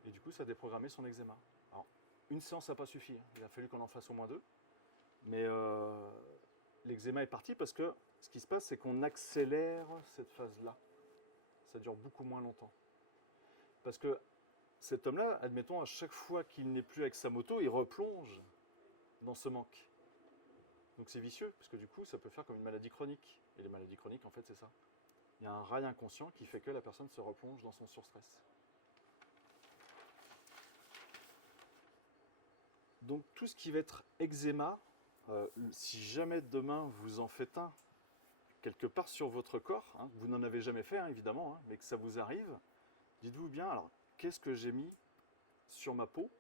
Et du coup, ça a déprogrammé son eczéma. Alors, une séance n'a pas suffi. Il a fallu qu'on en fasse au moins 2. Mais l'eczéma est parti parce que ce qui se passe, c'est qu'on accélère cette phase-là. Ça dure beaucoup moins longtemps. Parce que cet homme-là, admettons, à chaque fois qu'il n'est plus avec sa moto, il replonge dans ce manque. Donc c'est vicieux, parce que du coup, ça peut faire comme une maladie chronique. Et les maladies chroniques, en fait, c'est ça. Il y a un rail inconscient qui fait que la personne se replonge dans son surstress. Donc tout ce qui va être eczéma, si jamais demain vous en faites un, quelque part sur votre corps, hein, vous n'en avez jamais fait, hein, évidemment, hein, mais que ça vous arrive, dites-vous bien, alors, qu'est-ce que j'ai mis sur ma peau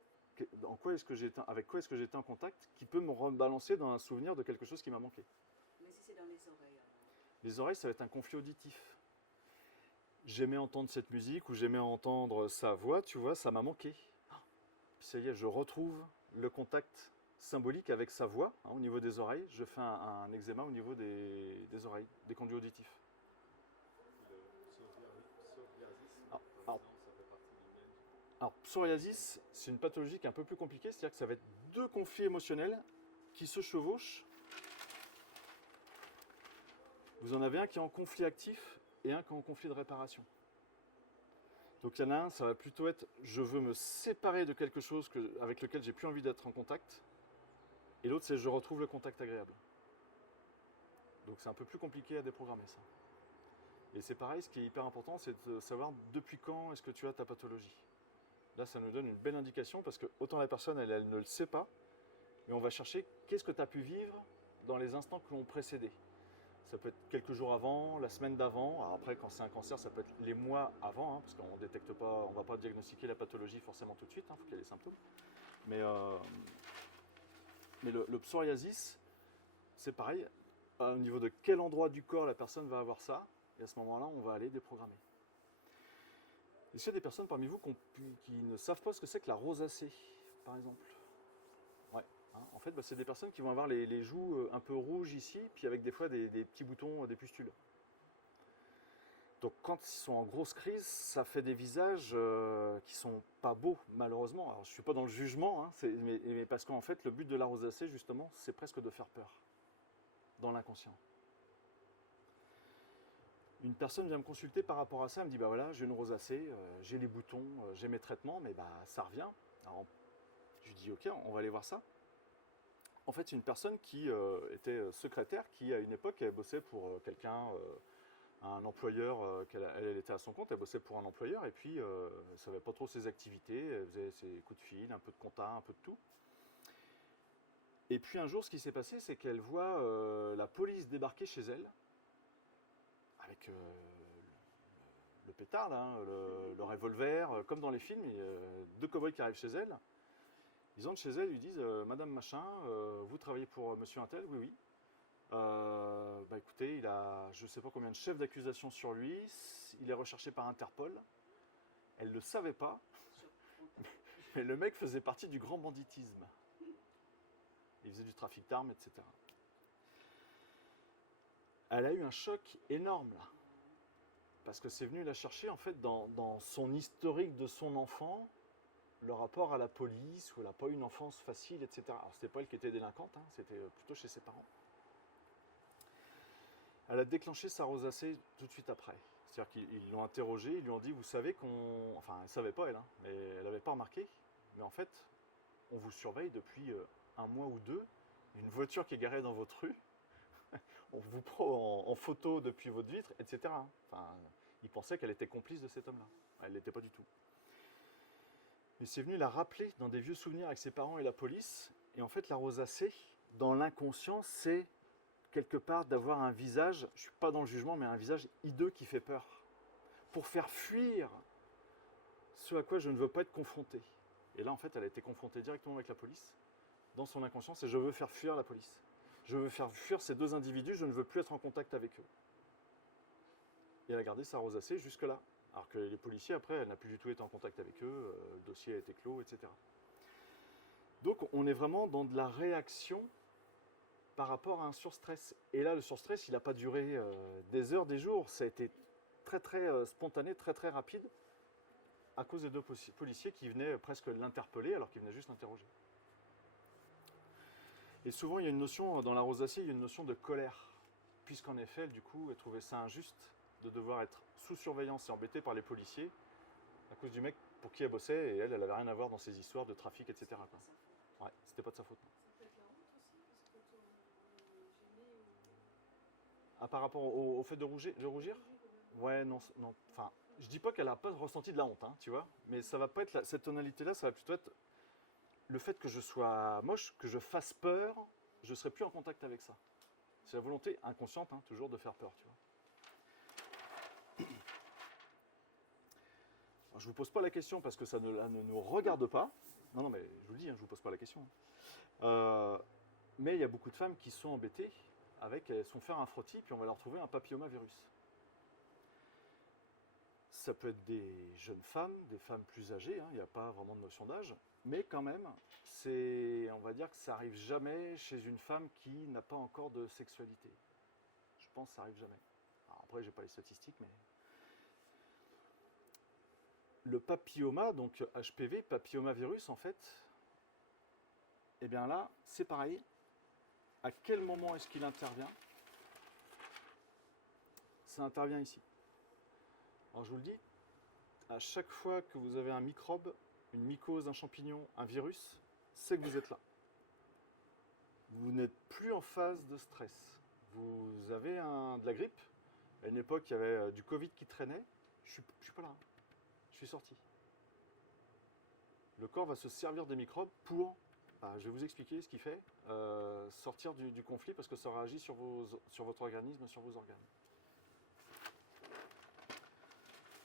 avec quoi est-ce que j'étais en contact qui peut me rebalancer dans un souvenir de quelque chose qui m'a manqué. Mais si c'est dans les oreilles, alors. Les oreilles, ça va être un conflit auditif. J'aimais entendre cette musique ou j'aimais entendre sa voix, tu vois, ça m'a manqué. Puis ça y est, je retrouve le contact symbolique avec sa voix au niveau des oreilles. Je fais un eczéma au niveau des oreilles, des conduits auditifs. Alors, psoriasis, c'est une pathologie qui est un peu plus compliquée, c'est-à-dire que ça va être deux conflits émotionnels qui se chevauchent. Vous en avez un qui est en conflit actif et un qui est en conflit de réparation. Donc il y en a un, ça va plutôt être je veux me séparer de quelque chose avec lequel j'ai plus envie d'être en contact. Et l'autre, c'est je retrouve le contact agréable. Donc c'est un peu plus compliqué à déprogrammer ça. Et c'est pareil, ce qui est hyper important, c'est de savoir depuis quand est-ce que tu as ta pathologie. Là, ça nous donne une belle indication parce que autant la personne, elle ne le sait pas, mais on va chercher qu'est-ce que tu as pu vivre dans les instants qui l'ont précédé. Ça peut être quelques jours avant, la semaine d'avant. Alors après, quand c'est un cancer, ça peut être les mois avant, parce qu'on détecte pas, on ne va pas diagnostiquer la pathologie forcément tout de suite, il faut qu'il y ait les symptômes. Mais le psoriasis, c'est pareil. Au niveau de quel endroit du corps la personne va avoir ça, et à ce moment-là, on va aller déprogrammer. Est-ce qu'il y a des personnes parmi vous qui ne savent pas ce que c'est que la rosacée, par exemple? Ouais. En fait, c'est des personnes qui vont avoir les joues un peu rouges ici, puis avec des fois des petits boutons, des pustules. Donc quand ils sont en grosse crise, ça fait des visages qui sont pas beaux, malheureusement. Alors je suis pas dans le jugement, mais parce qu'en fait, le but de la rosacée, justement, c'est presque de faire peur, dans l'inconscient. Une personne vient me consulter par rapport à ça, elle me dit bah voilà, j'ai une rosacée, j'ai les boutons, j'ai mes traitements, mais bah ça revient. Alors, je lui dis ok, on va aller voir ça. En fait, c'est une personne qui était secrétaire, qui à une époque elle bossait pour quelqu'un, un employeur, elle était à son compte, elle bossait pour un employeur et puis elle ne savait pas trop ses activités, elle faisait ses coups de fil, un peu de compta, un peu de tout. Et puis un jour, ce qui s'est passé, c'est qu'elle voit la police débarquer chez elle avec le pétard, là, le revolver, comme dans les films, deux cow-boys qui arrivent chez elle. Ils entrent chez elle, lui disent Madame Machin, vous travaillez pour Monsieur Untel? Oui, oui. Bah écoutez, il a je ne sais pas combien de chefs d'accusation sur lui, il est recherché par Interpol. Elle ne le savait pas, mais le mec faisait partie du grand banditisme. Il faisait du trafic d'armes, etc. Elle a eu un choc énorme là, parce que c'est venu la chercher en fait dans son historique de son enfant, le rapport à la police, où elle n'a pas eu une enfance facile, etc. Alors c'était pas elle qui était délinquante, c'était plutôt chez ses parents. Elle a déclenché sa rosacée tout de suite après. C'est-à-dire qu'ils l'ont interrogée, ils lui ont dit, vous savez qu'on... Enfin, elle ne savait pas elle, mais elle n'avait pas remarqué. Mais en fait, on vous surveille depuis un mois ou deux. Une voiture qui est garée dans votre rue, on vous prend en photo depuis votre vitre, etc. Enfin, ils pensaient qu'elle était complice de cet homme-là. Elle ne l'était pas du tout. Mais c'est venu la rappeler dans des vieux souvenirs avec ses parents et la police. Et en fait, la rosacée, dans l'inconscient, c'est quelque part d'avoir un visage, je ne suis pas dans le jugement, mais un visage hideux qui fait peur. Pour faire fuir ce à quoi je ne veux pas être confronté. Et là, en fait, elle a été confrontée directement avec la police, dans son inconscient, c'est je veux faire fuir la police. Je veux faire fuir ces deux individus, je ne veux plus être en contact avec eux. Et elle a gardé sa rosacée jusque-là. Alors que les policiers, après, elle n'a plus du tout été en contact avec eux, le dossier a été clos, etc. Donc, on est vraiment dans de la réaction par rapport à un surstress. Et là, le surstress, il n'a pas duré des heures, des jours. Ça a été très, très spontané, très, très rapide, à cause des deux policiers qui venaient presque l'interpeller, alors qu'ils venaient juste l'interroger. Et souvent, il y a une notion, dans la rosacée, il y a une notion de colère. Puisqu'en effet, elle, du coup, elle trouvait ça injuste de devoir être sous surveillance et embêtée par les policiers à cause du mec pour qui elle bossait, et elle n'avait rien à voir dans ces histoires de trafic, etc. Quoi. Ouais, c'était pas de sa faute. Ça peut être la honte aussi, parce que quand on est gêné ou... Ah, par rapport au fait de rougir? Ouais, non, non. Enfin, je dis pas qu'elle n'a pas ressenti de la honte, tu vois, mais ça va pas être cette tonalité-là, ça va plutôt être le fait que je sois moche, que je fasse peur, je ne serai plus en contact avec ça. C'est la volonté inconsciente, toujours, de faire peur, tu vois. Alors, je ne vous pose pas la question parce que ça ne nous regarde pas, Non, mais je vous le dis, hein, je vous pose pas la question. Mais il y a beaucoup de femmes qui sont embêtées avec, elles se font faire un frottis, puis on va leur trouver un papillomavirus. Ça peut être des jeunes femmes, des femmes plus âgées, hein, il n'y a pas vraiment de notion d'âge, mais quand même, on va dire que ça arrive jamais chez une femme qui n'a pas encore de sexualité. Je pense que ça arrive jamais. Alors après, j'ai pas les statistiques, mais le papilloma, donc HPV, papillomavirus, en fait, eh bien là, c'est pareil. À quel moment est-ce qu'il intervient? Ça intervient ici. Alors je vous le dis, à chaque fois que vous avez un microbe, une mycose, un champignon, un virus, c'est que vous êtes là. Vous n'êtes plus en phase de stress. Vous avez de la grippe. À une époque, il y avait du Covid qui traînait. Je ne suis pas là. Je suis sorti. Le corps va se servir des microbes pour, je vais vous expliquer ce qu'il fait, sortir du conflit parce que ça réagit sur votre organisme, sur vos organes.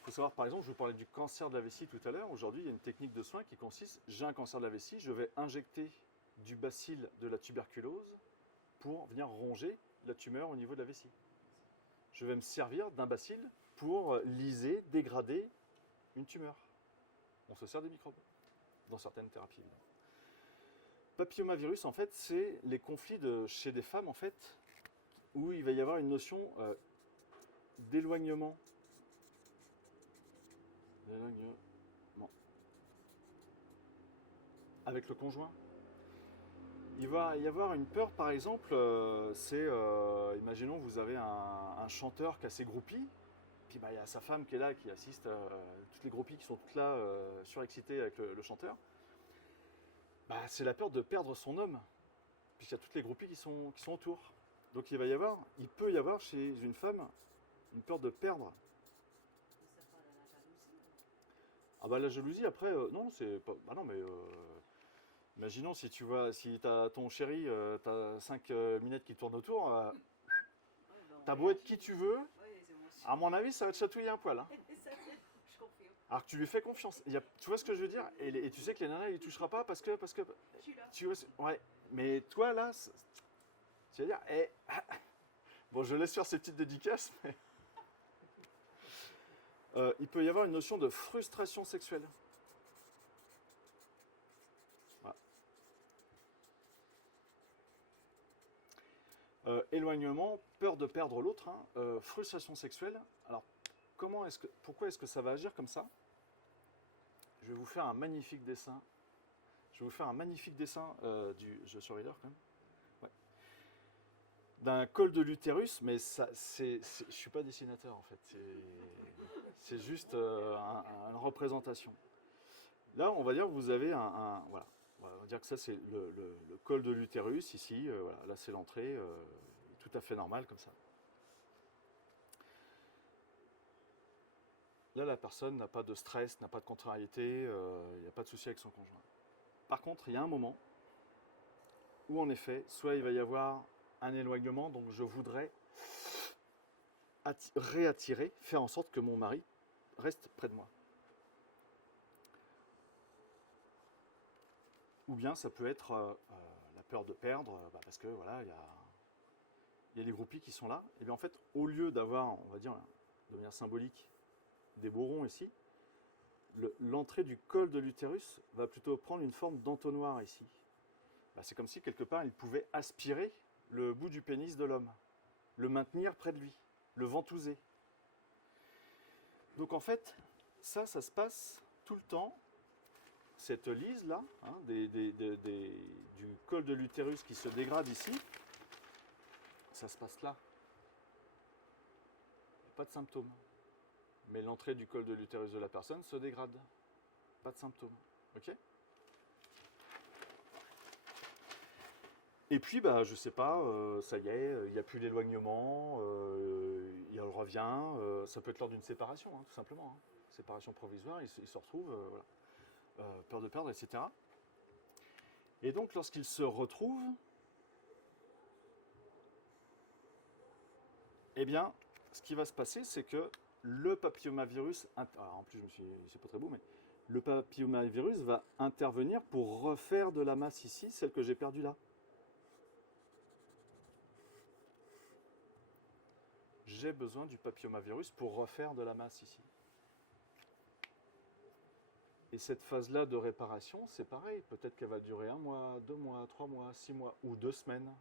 Il faut savoir, par exemple, je vous parlais du cancer de la vessie tout à l'heure. Aujourd'hui, il y a une technique de soin qui consiste, j'ai un cancer de la vessie, je vais injecter du bacille de la tuberculose pour venir ronger la tumeur au niveau de la vessie. Je vais me servir d'un bacille pour liser, dégrader une tumeur. On se sert des microbes dans certaines thérapies. Papillomavirus, en fait, c'est les conflits chez des femmes, en fait, où il va y avoir une notion d'éloignement. Avec le conjoint. Il va y avoir une peur, par exemple, imaginons vous avez un chanteur qui a ses groupies, puis il y a sa femme qui est là, qui assiste, toutes les groupies qui sont toutes là, surexcitées avec le chanteur. C'est la peur de perdre son homme, puisqu'il y a toutes les groupies qui sont autour. Donc il peut y avoir chez une femme une peur de perdre. La jalousie, après, non, c'est pas. Non, mais imaginons si t'as ton chéri, t'as 5 minettes qui tournent autour, t'as beau être qui tu veux, à mon avis, ça va te chatouiller un poil. Hein. Je confirme. Alors que tu lui fais confiance. Tu vois ce que je veux dire, et tu sais que les nanas, il ne touchera pas parce que. Je suis là. Tu vois, ouais, mais toi, là, tu vas dire, bon, je laisse faire ces petites dédicaces, mais. Il peut y avoir une notion de frustration sexuelle. Voilà. Éloignement, peur de perdre l'autre, hein, frustration sexuelle. Alors, pourquoi est-ce que ça va agir comme ça? Je vais vous faire un magnifique dessin. Je suis reader quand même. Ouais. D'un col de l'utérus, mais ça, je suis pas dessinateur en fait. C'est juste une représentation. Là, on va dire que vous avez voilà. On va dire que ça, c'est le col de l'utérus, ici. Voilà. Là, c'est l'entrée, tout à fait normal, comme ça. Là, la personne n'a pas de stress, n'a pas de contrariété, il n'y a pas de souci avec son conjoint. Par contre, il y a un moment où, en effet, soit il va y avoir un éloignement, donc je voudrais réattirer, faire en sorte que mon mari reste près de moi. Ou bien ça peut être la peur de perdre, parce que voilà, il y a les groupies qui sont là. Et bien en fait, au lieu d'avoir, on va dire, de manière symbolique, des beaux ronds ici, l'entrée du col de l'utérus va plutôt prendre une forme d'entonnoir ici. C'est comme si quelque part il pouvait aspirer le bout du pénis de l'homme, le maintenir près de lui, le ventouser. Donc en fait, ça se passe tout le temps. Cette lise là, hein, du col de l'utérus qui se dégrade ici, ça se passe là. Pas de symptômes. Mais l'entrée du col de l'utérus de la personne se dégrade. Pas de symptômes. Ok ? Et puis, je sais pas, ça y est, il n'y a plus l'éloignement, il revient. Ça peut être lors d'une séparation, hein, tout simplement. Hein. Séparation provisoire, il se retrouve, voilà. Peur de perdre, etc. Et donc, lorsqu'ils se retrouvent, eh bien, ce qui va se passer, c'est que le papillomavirus, alors en plus, c'est pas très beau, mais le papillomavirus va intervenir pour refaire de la masse ici, celle que j'ai perdue là. J'ai besoin du papillomavirus pour refaire de la masse ici. Et cette phase-là de réparation, c'est pareil. Peut-être qu'elle va durer 1 mois, 2 mois, 3 mois, 6 mois ou 2 semaines.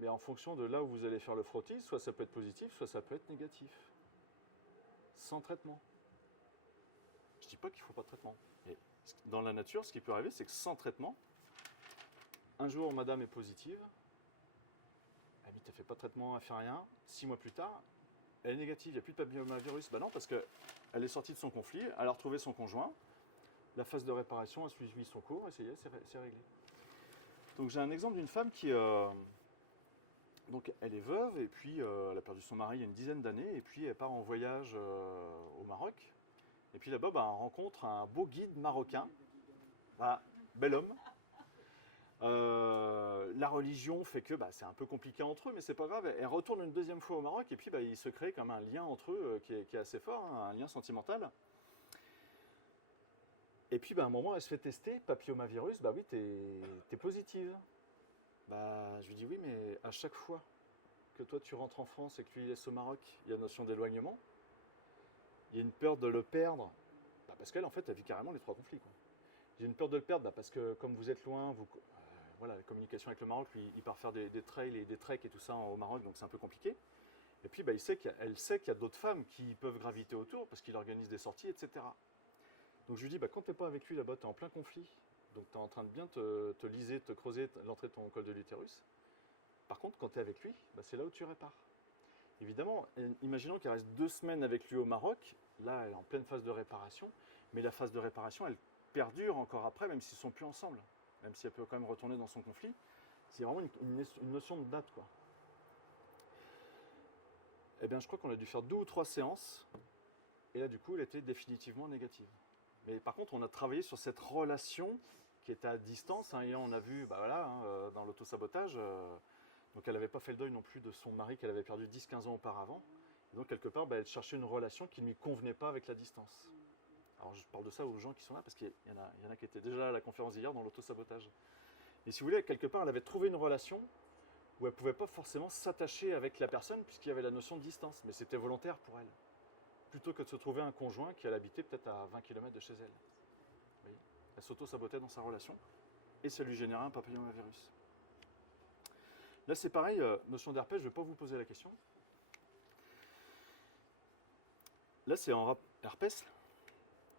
Mais en fonction de là où vous allez faire le frottis, soit ça peut être positif, soit ça peut être négatif. Sans traitement. Je ne dis pas qu'il ne faut pas de traitement. Mais dans la nature, ce qui peut arriver, c'est que sans traitement, un jour, madame est positive, elle ne fait pas de traitement, elle ne fait rien. 6 mois plus tard, elle est négative, il n'y a plus de papillomavirus. Ben non, parce qu'elle est sortie de son conflit, elle a retrouvé son conjoint, la phase de réparation a suivi son cours, et c'est réglé. Donc j'ai un exemple d'une femme qui... donc elle est veuve, et puis elle a perdu son mari il y a une dizaine d'années, et puis elle part en voyage au Maroc. Et puis là-bas, elle rencontre un beau guide marocain, un bel homme. La religion fait que c'est un peu compliqué entre eux, mais c'est pas grave. Elle retourne une deuxième fois au Maroc, et puis il se crée comme un lien entre eux qui est assez fort, hein, un lien sentimental. Et puis à un moment, elle se fait tester, papillomavirus, oui, t'es positive. Je lui dis oui, mais à chaque fois que toi tu rentres en France et que tu y laisses au Maroc, il y a la notion d'éloignement. Il y a une peur de le perdre, parce qu'elle, en fait, elle vit carrément les 3 conflits. Quoi. J'ai une peur de le perdre, parce que comme vous êtes loin, voilà, la communication avec le Maroc, lui, il part faire des trails et des treks et tout ça au Maroc, donc c'est un peu compliqué. Et puis, elle sait qu'il y a d'autres femmes qui peuvent graviter autour, parce qu'il organise des sorties, etc. Donc je lui dis, quand tu n'es pas avec lui là-bas, tu es en plein conflit, donc tu es en train de bien te liser, te creuser l'entrée de ton col de l'utérus. Par contre, quand tu es avec lui, c'est là où tu répares. Évidemment, imaginons qu'elle reste 2 semaines avec lui au Maroc, là elle est en pleine phase de réparation, mais la phase de réparation elle perdure encore après, même s'ils ne sont plus ensemble, même si elle peut quand même retourner dans son conflit. C'est vraiment une notion de date, quoi. Eh bien je crois qu'on a dû faire 2 ou 3 séances, et là du coup elle était définitivement négative. Mais par contre on a travaillé sur cette relation qui était à distance, et on a vu dans l'autosabotage, donc elle n'avait pas fait le deuil non plus de son mari qu'elle avait perdu 10-15 ans auparavant. Et donc quelque part, elle cherchait une relation qui ne lui convenait pas avec la distance. Alors je parle de ça aux gens qui sont là, parce qu'il y en a qui étaient déjà à la conférence d'hier dans l'autosabotage. Et si vous voulez, quelque part, elle avait trouvé une relation où elle ne pouvait pas forcément s'attacher avec la personne, puisqu'il y avait la notion de distance, mais c'était volontaire pour elle. Plutôt que de se trouver un conjoint qui allait habiter peut-être à 20 km de chez elle. Vous voyez, elle s'auto-sabotait dans sa relation, et ça lui générait un papillomavirus. Là, c'est pareil, notion d'herpès, je ne vais pas vous poser la question. Là, c'est en herpès.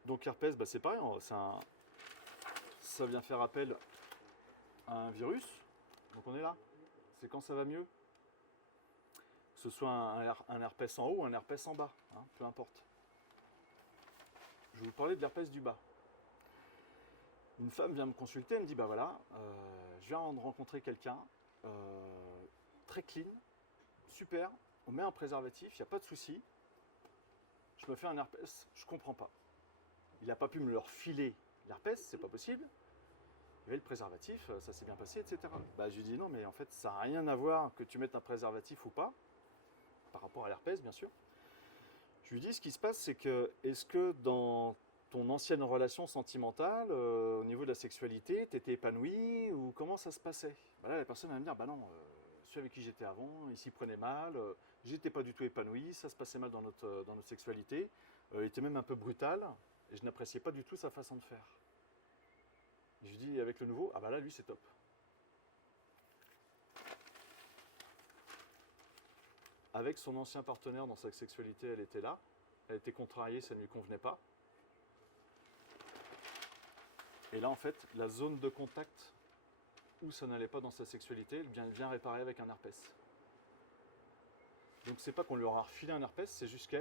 Donc, herpès, c'est pareil, ça vient faire appel à un virus. Donc, on est là. C'est quand ça va mieux. Que ce soit un herpès en haut ou un herpès en bas, hein, peu importe. Je vais vous parler de l'herpès du bas. Une femme vient me consulter, elle me dit, je viens de rencontrer quelqu'un, très clean, super, on met un préservatif, il n'y a pas de souci. Je me fais un herpès, je ne comprends pas. Il n'a pas pu me le refiler l'herpès, c'est pas possible. Il y avait le préservatif, ça s'est bien passé, etc. Je lui dis non, mais en fait, ça n'a rien à voir que tu mettes un préservatif ou pas, par rapport à l'herpès, bien sûr. Je lui dis, ce qui se passe, c'est que, est-ce que dans ton ancienne relation sentimentale, au niveau de la sexualité, tu étais épanoui ou comment ça se passait? Là, la personne va me dire, non, celui avec qui j'étais avant, il s'y prenait mal, j'étais pas du tout épanoui, ça se passait mal dans notre sexualité, il était même un peu brutal, et je n'appréciais pas du tout sa façon de faire. Et je lui dis, avec le nouveau, là, lui, c'est top. Avec son ancien partenaire dans sa sexualité, elle était là, elle était contrariée, ça ne lui convenait pas. Et là, en fait, la zone de contact où ça n'allait pas dans sa sexualité, elle vient réparer avec un herpès. Donc c'est pas qu'on lui aura refilé un herpès, c'est juste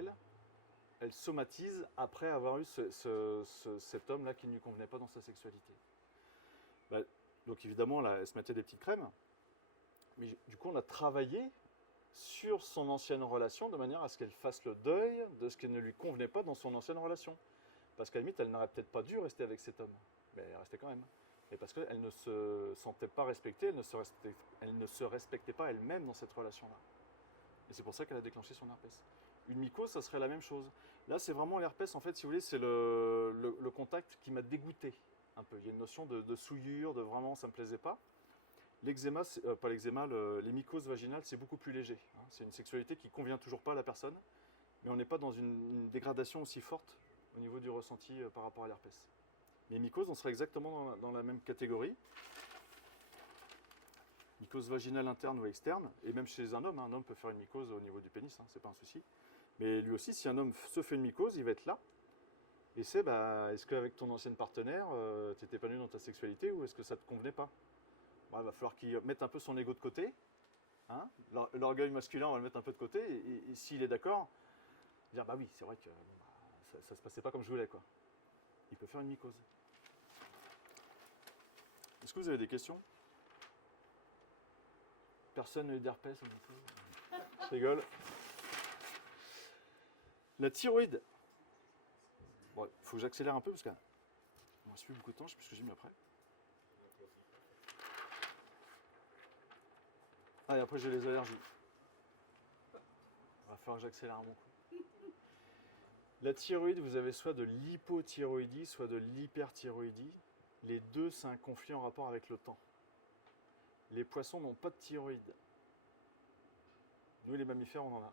elle somatise après avoir eu cet homme-là qui ne lui convenait pas dans sa sexualité. Donc évidemment, là, elle se mettait des petites crèmes, mais du coup, on a travaillé sur son ancienne relation de manière à ce qu'elle fasse le deuil de ce qui ne lui convenait pas dans son ancienne relation. Parce qu'à la limite, elle n'aurait peut-être pas dû rester avec cet homme, mais elle restait quand même. Et parce qu'elle ne se sentait pas respectée, elle ne se respectait pas elle-même dans cette relation-là. Et c'est pour ça qu'elle a déclenché son herpès. Une mycose, ça serait la même chose. Là, c'est vraiment l'herpès, en fait, si vous voulez, c'est le contact qui m'a dégoûté un peu. Il y a une notion de souillure, de vraiment, ça ne me plaisait pas. L'eczéma, pas l'eczéma, les mycoses vaginales, c'est beaucoup plus léger. Hein. C'est une sexualité qui ne convient toujours pas à la personne, mais on n'est pas dans une dégradation aussi forte au niveau du ressenti par rapport à l'herpès. Les mycoses, on serait exactement dans la même catégorie. Mycose vaginale interne ou externe, et même chez un homme peut faire une mycose au niveau du pénis, hein, c'est pas un souci. Mais lui aussi, si un homme se fait une mycose, il va être là. Et c'est, est-ce qu'avec ton ancienne partenaire, tu étais épanoui dans ta sexualité ou est-ce que ça ne te convenait pas? Il va falloir qu'il mette un peu son ego de côté. Hein. L'orgueil masculin, on va le mettre un peu de côté. Et s'il est d'accord, dire bah oui, c'est vrai que ça se passait pas comme je voulais, quoi. Il peut faire une mycose. Est-ce que vous avez des questions? Personne n'a eu d'herpès? Je rigole. La thyroïde. Bon, il faut que j'accélère un peu parce qu'il ne reste plus beaucoup de temps, je sais plus ce que j'ai mis après. Ah, et après j'ai les allergies. Il va falloir que j'accélère à mon coup. La thyroïde, vous avez soit de l'hypothyroïdie, soit de l'hyperthyroïdie. Les deux, c'est un conflit en rapport avec le temps. Les poissons n'ont pas de thyroïde. Nous, les mammifères, on en a.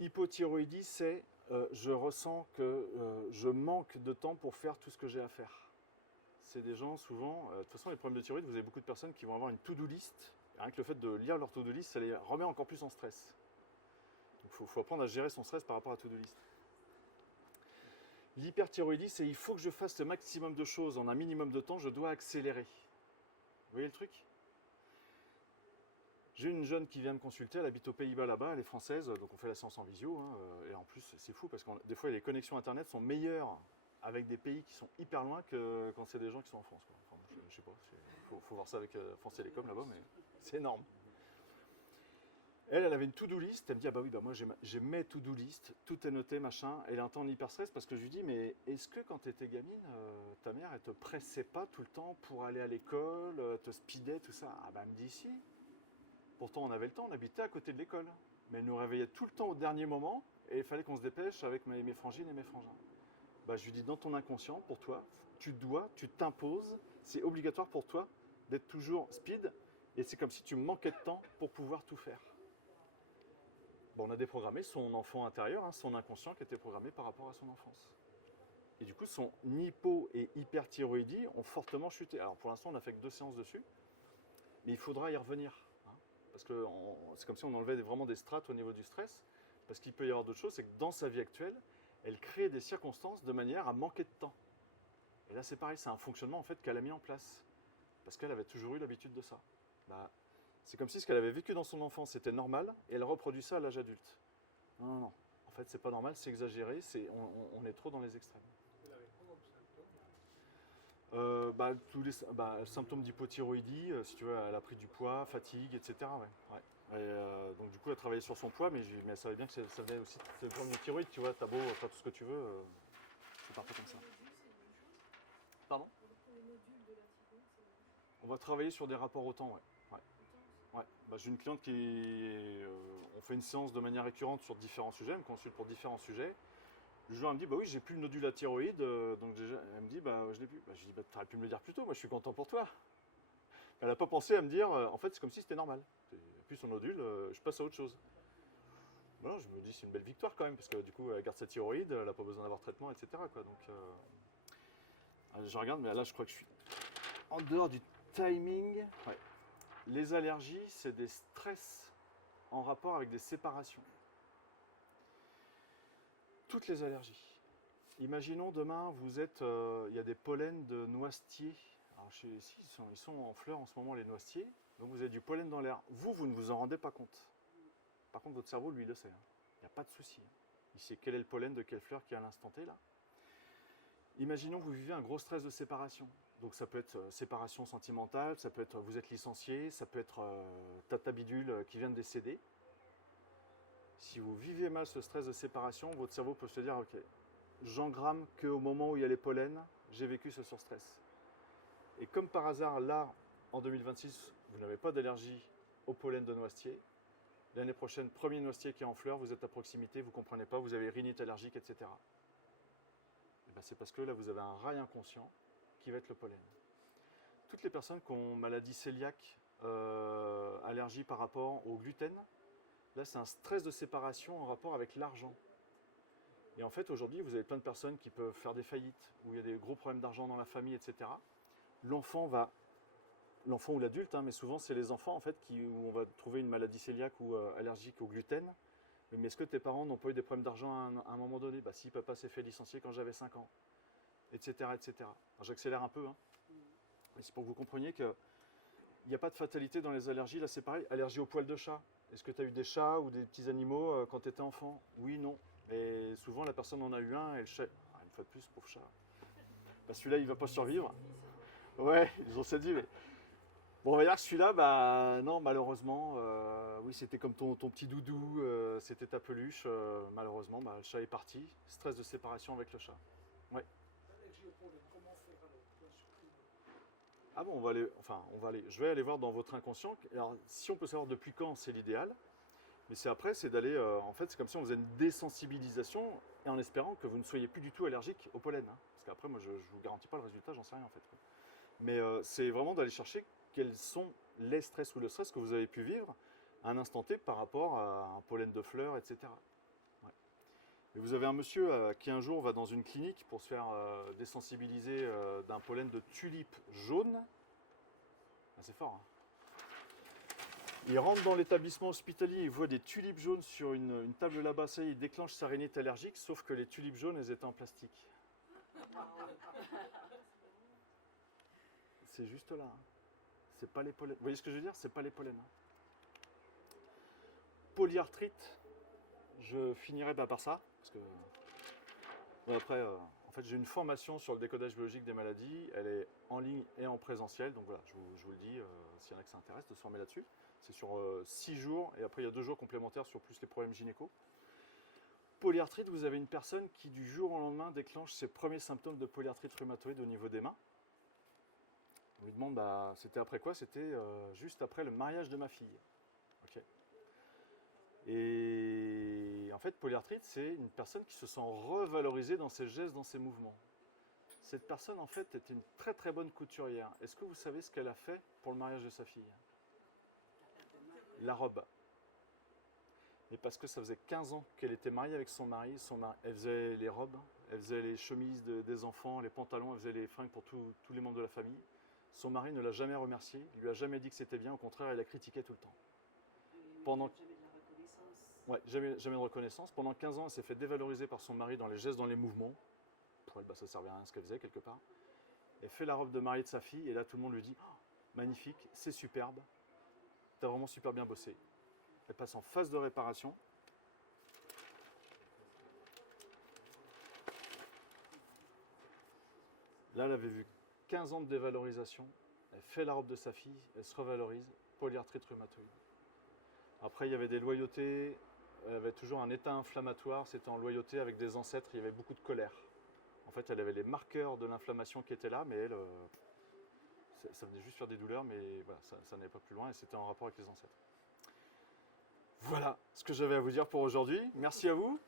Hypothyroïdie, c'est je ressens que je manque de temps pour faire tout ce que j'ai à faire. C'est des gens souvent, de toute façon les problèmes de thyroïde, vous avez beaucoup de personnes qui vont avoir une to-do list. Rien que le fait de lire leur to-do list, ça les remet encore plus en stress. Il faut apprendre à gérer son stress par rapport à to-do list. L'hyperthyroïdie, c'est il faut que je fasse le maximum de choses en un minimum de temps, je dois accélérer. Vous voyez le truc? J'ai une jeune qui vient me consulter, elle habite aux Pays-Bas là-bas, elle est française, donc on fait la séance en visio. Hein, et en plus, c'est fou parce que des fois, les connexions Internet sont meilleures avec des pays qui sont hyper loin que quand c'est des gens qui sont en France. Quoi. Enfin, je sais pas, faut voir ça avec France Télécom là-bas, mais c'est énorme. Elle avait une to-do list, elle me dit, ah bah oui, bah moi j'ai mes to-do list, tout est noté, machin. Elle est un temps en hyper stress parce que je lui dis, mais est-ce que quand tu étais gamine, ta mère, elle te pressait pas tout le temps pour aller à l'école, te speedait, tout ça? Ah bah elle me dit, si. Pourtant, on avait le temps, on habitait à côté de l'école. Mais elle nous réveillait tout le temps au dernier moment et il fallait qu'on se dépêche avec mes frangines et mes frangins. Bah, je lui dis, dans ton inconscient, pour toi, tu t'imposes, c'est obligatoire pour toi d'être toujours speed et c'est comme si tu manquais de temps pour pouvoir tout faire. Bon, on a déprogrammé son enfant intérieur, hein, son inconscient qui était programmé par rapport à son enfance. Et du coup, son hypo- et hyperthyroïdie ont fortement chuté. Alors pour l'instant, on n'a fait que 2 séances dessus, mais il faudra y revenir. Parce que c'est comme si on enlevait vraiment des strates au niveau du stress, parce qu'il peut y avoir d'autres choses, c'est que dans sa vie actuelle, elle crée des circonstances de manière à manquer de temps. Et là c'est pareil, c'est un fonctionnement en fait qu'elle a mis en place, parce qu'elle avait toujours eu l'habitude de ça. C'est comme si ce qu'elle avait vécu dans son enfance c'était normal, et elle reproduit ça à l'âge adulte. Non, non, non, en fait c'est pas normal, c'est exagéré, on est trop dans les extrêmes. Tous les symptômes d'hypothyroïdie, si tu veux, elle a pris du poids, fatigue, etc. Ouais. Et, donc du coup, elle a travaillé sur son poids, mais elle savait bien que ça venait aussi de problème de thyroïde, tu vois, t'as beau faire tout ce que tu veux, c'est parfait comme ça. Pardon? On va travailler sur des rapports au temps, ouais. J'ai une cliente on fait une séance de manière récurrente sur différents sujets, elle me consulte pour différents sujets. Le jour, elle me dit, bah oui, j'ai plus le nodule à thyroïde, donc déjà, elle me dit, je l'ai plus. Je lui dis, t'aurais pu me le dire plus tôt, moi je suis content pour toi. Elle n'a pas pensé à me dire, en fait, c'est comme si c'était normal. Plus son nodule, je passe à autre chose. Voilà, je me dis, c'est une belle victoire quand même, parce que du coup, elle garde sa thyroïde, elle n'a pas besoin d'avoir de traitement, etc. Quoi. Donc, je regarde, mais là, je crois que je suis en dehors du timing. Ouais. Les allergies, c'est des stress en rapport avec des séparations. Toutes les allergies. Imaginons demain, vous êtes, il y a des pollens de noisetiers. Alors ici, ils sont en fleurs en ce moment, les noisetiers. Donc vous avez du pollen dans l'air. Vous ne vous en rendez pas compte. Par contre, votre cerveau, lui, il le sait. Il n'y a pas de souci. Il sait quel est le pollen de quelle fleur qui est à l'instant T là. Imaginons que vous vivez un gros stress de séparation. Donc ça peut être séparation sentimentale, ça peut être vous êtes licencié, ça peut être tata bidule qui vient de décéder. Si vous vivez mal ce stress de séparation, votre cerveau peut se dire, ok, j'engramme qu'au moment où il y a les pollens, j'ai vécu ce surstress. Et comme par hasard, là, en 2026, vous n'avez pas d'allergie au pollen de noisetier, L'année prochaine, premier noisetier qui est en fleurs, vous êtes à proximité, vous ne comprenez pas, vous avez rhinite allergique, etc. Et ben, c'est parce que là, vous avez un rail inconscient qui va être le pollen. Toutes les personnes qui ont maladie cœliaque, allergie par rapport au gluten, là, c'est un stress de séparation en rapport avec l'argent. Et en fait, aujourd'hui, vous avez plein de personnes qui peuvent faire des faillites, où il y a des gros problèmes d'argent dans la famille, etc. L'enfant ou l'adulte, mais souvent c'est les enfants en fait où on va trouver une maladie cœliaque ou allergique au gluten. Mais est-ce que tes parents n'ont pas eu des problèmes d'argent à un moment donné? Bah si, papa s'est fait licencier quand j'avais 5 ans, etc. etc. J'accélère un peu, mais c'est pour que vous compreniez qu'il n'y a pas de fatalité dans les allergies. Là c'est pareil, allergie aux poils de chat. Est-ce que tu as eu des chats ou des petits animaux quand tu étais enfant? Oui, non. Et souvent la personne en a eu un et le chat, une fois de plus, pauvre chat. Bah, celui-là il ne va pas survivre. Ouais, ils ont séduit, mais... Bon, on va dire que celui-là, bah non, malheureusement, oui, c'était comme ton petit doudou, c'était ta peluche. Malheureusement, bah, le chat est parti. Stress de séparation avec le chat. Ouais. Allergie au pollen, comment faire alors pour la supprimer? Ah bon, je vais aller voir dans votre inconscient. Alors, si on peut savoir depuis quand, c'est l'idéal. Mais c'est d'aller, en fait, c'est comme si on faisait une désensibilisation et en espérant que vous ne soyez plus du tout allergique au pollen. Parce qu'après, moi, je ne vous garantis pas le résultat, j'en sais rien en fait. Mais c'est vraiment d'aller chercher quels sont les stress ou le stress que vous avez pu vivre à un instant T par rapport à un pollen de fleurs, etc. Ouais. Et vous avez un monsieur qui un jour va dans une clinique pour se faire désensibiliser d'un pollen de tulipe jaune. Ah, c'est fort. Il rentre dans l'établissement hospitalier, il voit des tulipes jaunes sur une table là-bas, ça y est, il déclenche sa rhinite allergique, sauf que les tulipes jaunes, elles étaient en plastique. C'est juste là. C'est pas les pollens. Vous voyez ce que je veux dire? C'est pas les pollens. Polyarthrite, je finirai par ça, parce que bon, après, en fait, j'ai une formation sur le décodage biologique des maladies. Elle est en ligne et en présentiel, donc voilà, je vous le dis, s'il y en a que ça intéresse de se former là-dessus. C'est sur 6 jours, et après il y a 2 jours complémentaires sur plus les problèmes gynéco. Polyarthrite, vous avez une personne qui du jour au lendemain déclenche ses premiers symptômes de polyarthrite rhumatoïde au niveau des mains. On lui demande, bah, c'était après quoi? C'était juste après le mariage de ma fille. Okay. Et en fait, polyarthrite, c'est une personne qui se sent revalorisée dans ses gestes, dans ses mouvements. Cette personne, en fait, était une très très bonne couturière. Est-ce que vous savez ce qu'elle a fait pour le mariage de sa fille? La robe. Et parce que ça faisait 15 ans qu'elle était mariée avec son mari, elle faisait les robes, elle faisait les chemises des enfants, les pantalons, elle faisait les fringues pour tous les membres de la famille. Son mari ne l'a jamais remercié, il lui a jamais dit que c'était bien, au contraire, il la critiquait tout le temps. Pendant... Jamais de la reconnaissance. Ouais, jamais de reconnaissance. Pendant 15 ans, elle s'est fait dévaloriser par son mari dans les gestes, dans les mouvements. Pour elle, bah, ça ne servait à rien ce qu'elle faisait quelque part. Elle fait la robe de mariée de sa fille, et là, tout le monde lui dit oh, magnifique, c'est superbe, t'as vraiment super bien bossé. Elle passe en phase de réparation. Là, elle avait vu 15 ans de dévalorisation. Elle fait la robe de sa fille, elle se revalorise, polyarthrite rhumatoïde. Après, il y avait des loyautés, elle avait toujours un état inflammatoire, c'était en loyauté avec des ancêtres, il y avait beaucoup de colère. En fait, elle avait les marqueurs de l'inflammation qui étaient là, mais elle, ça venait juste faire des douleurs, mais voilà, ça n'allait pas plus loin et c'était en rapport avec les ancêtres. Voilà ce que j'avais à vous dire pour aujourd'hui. Merci à vous.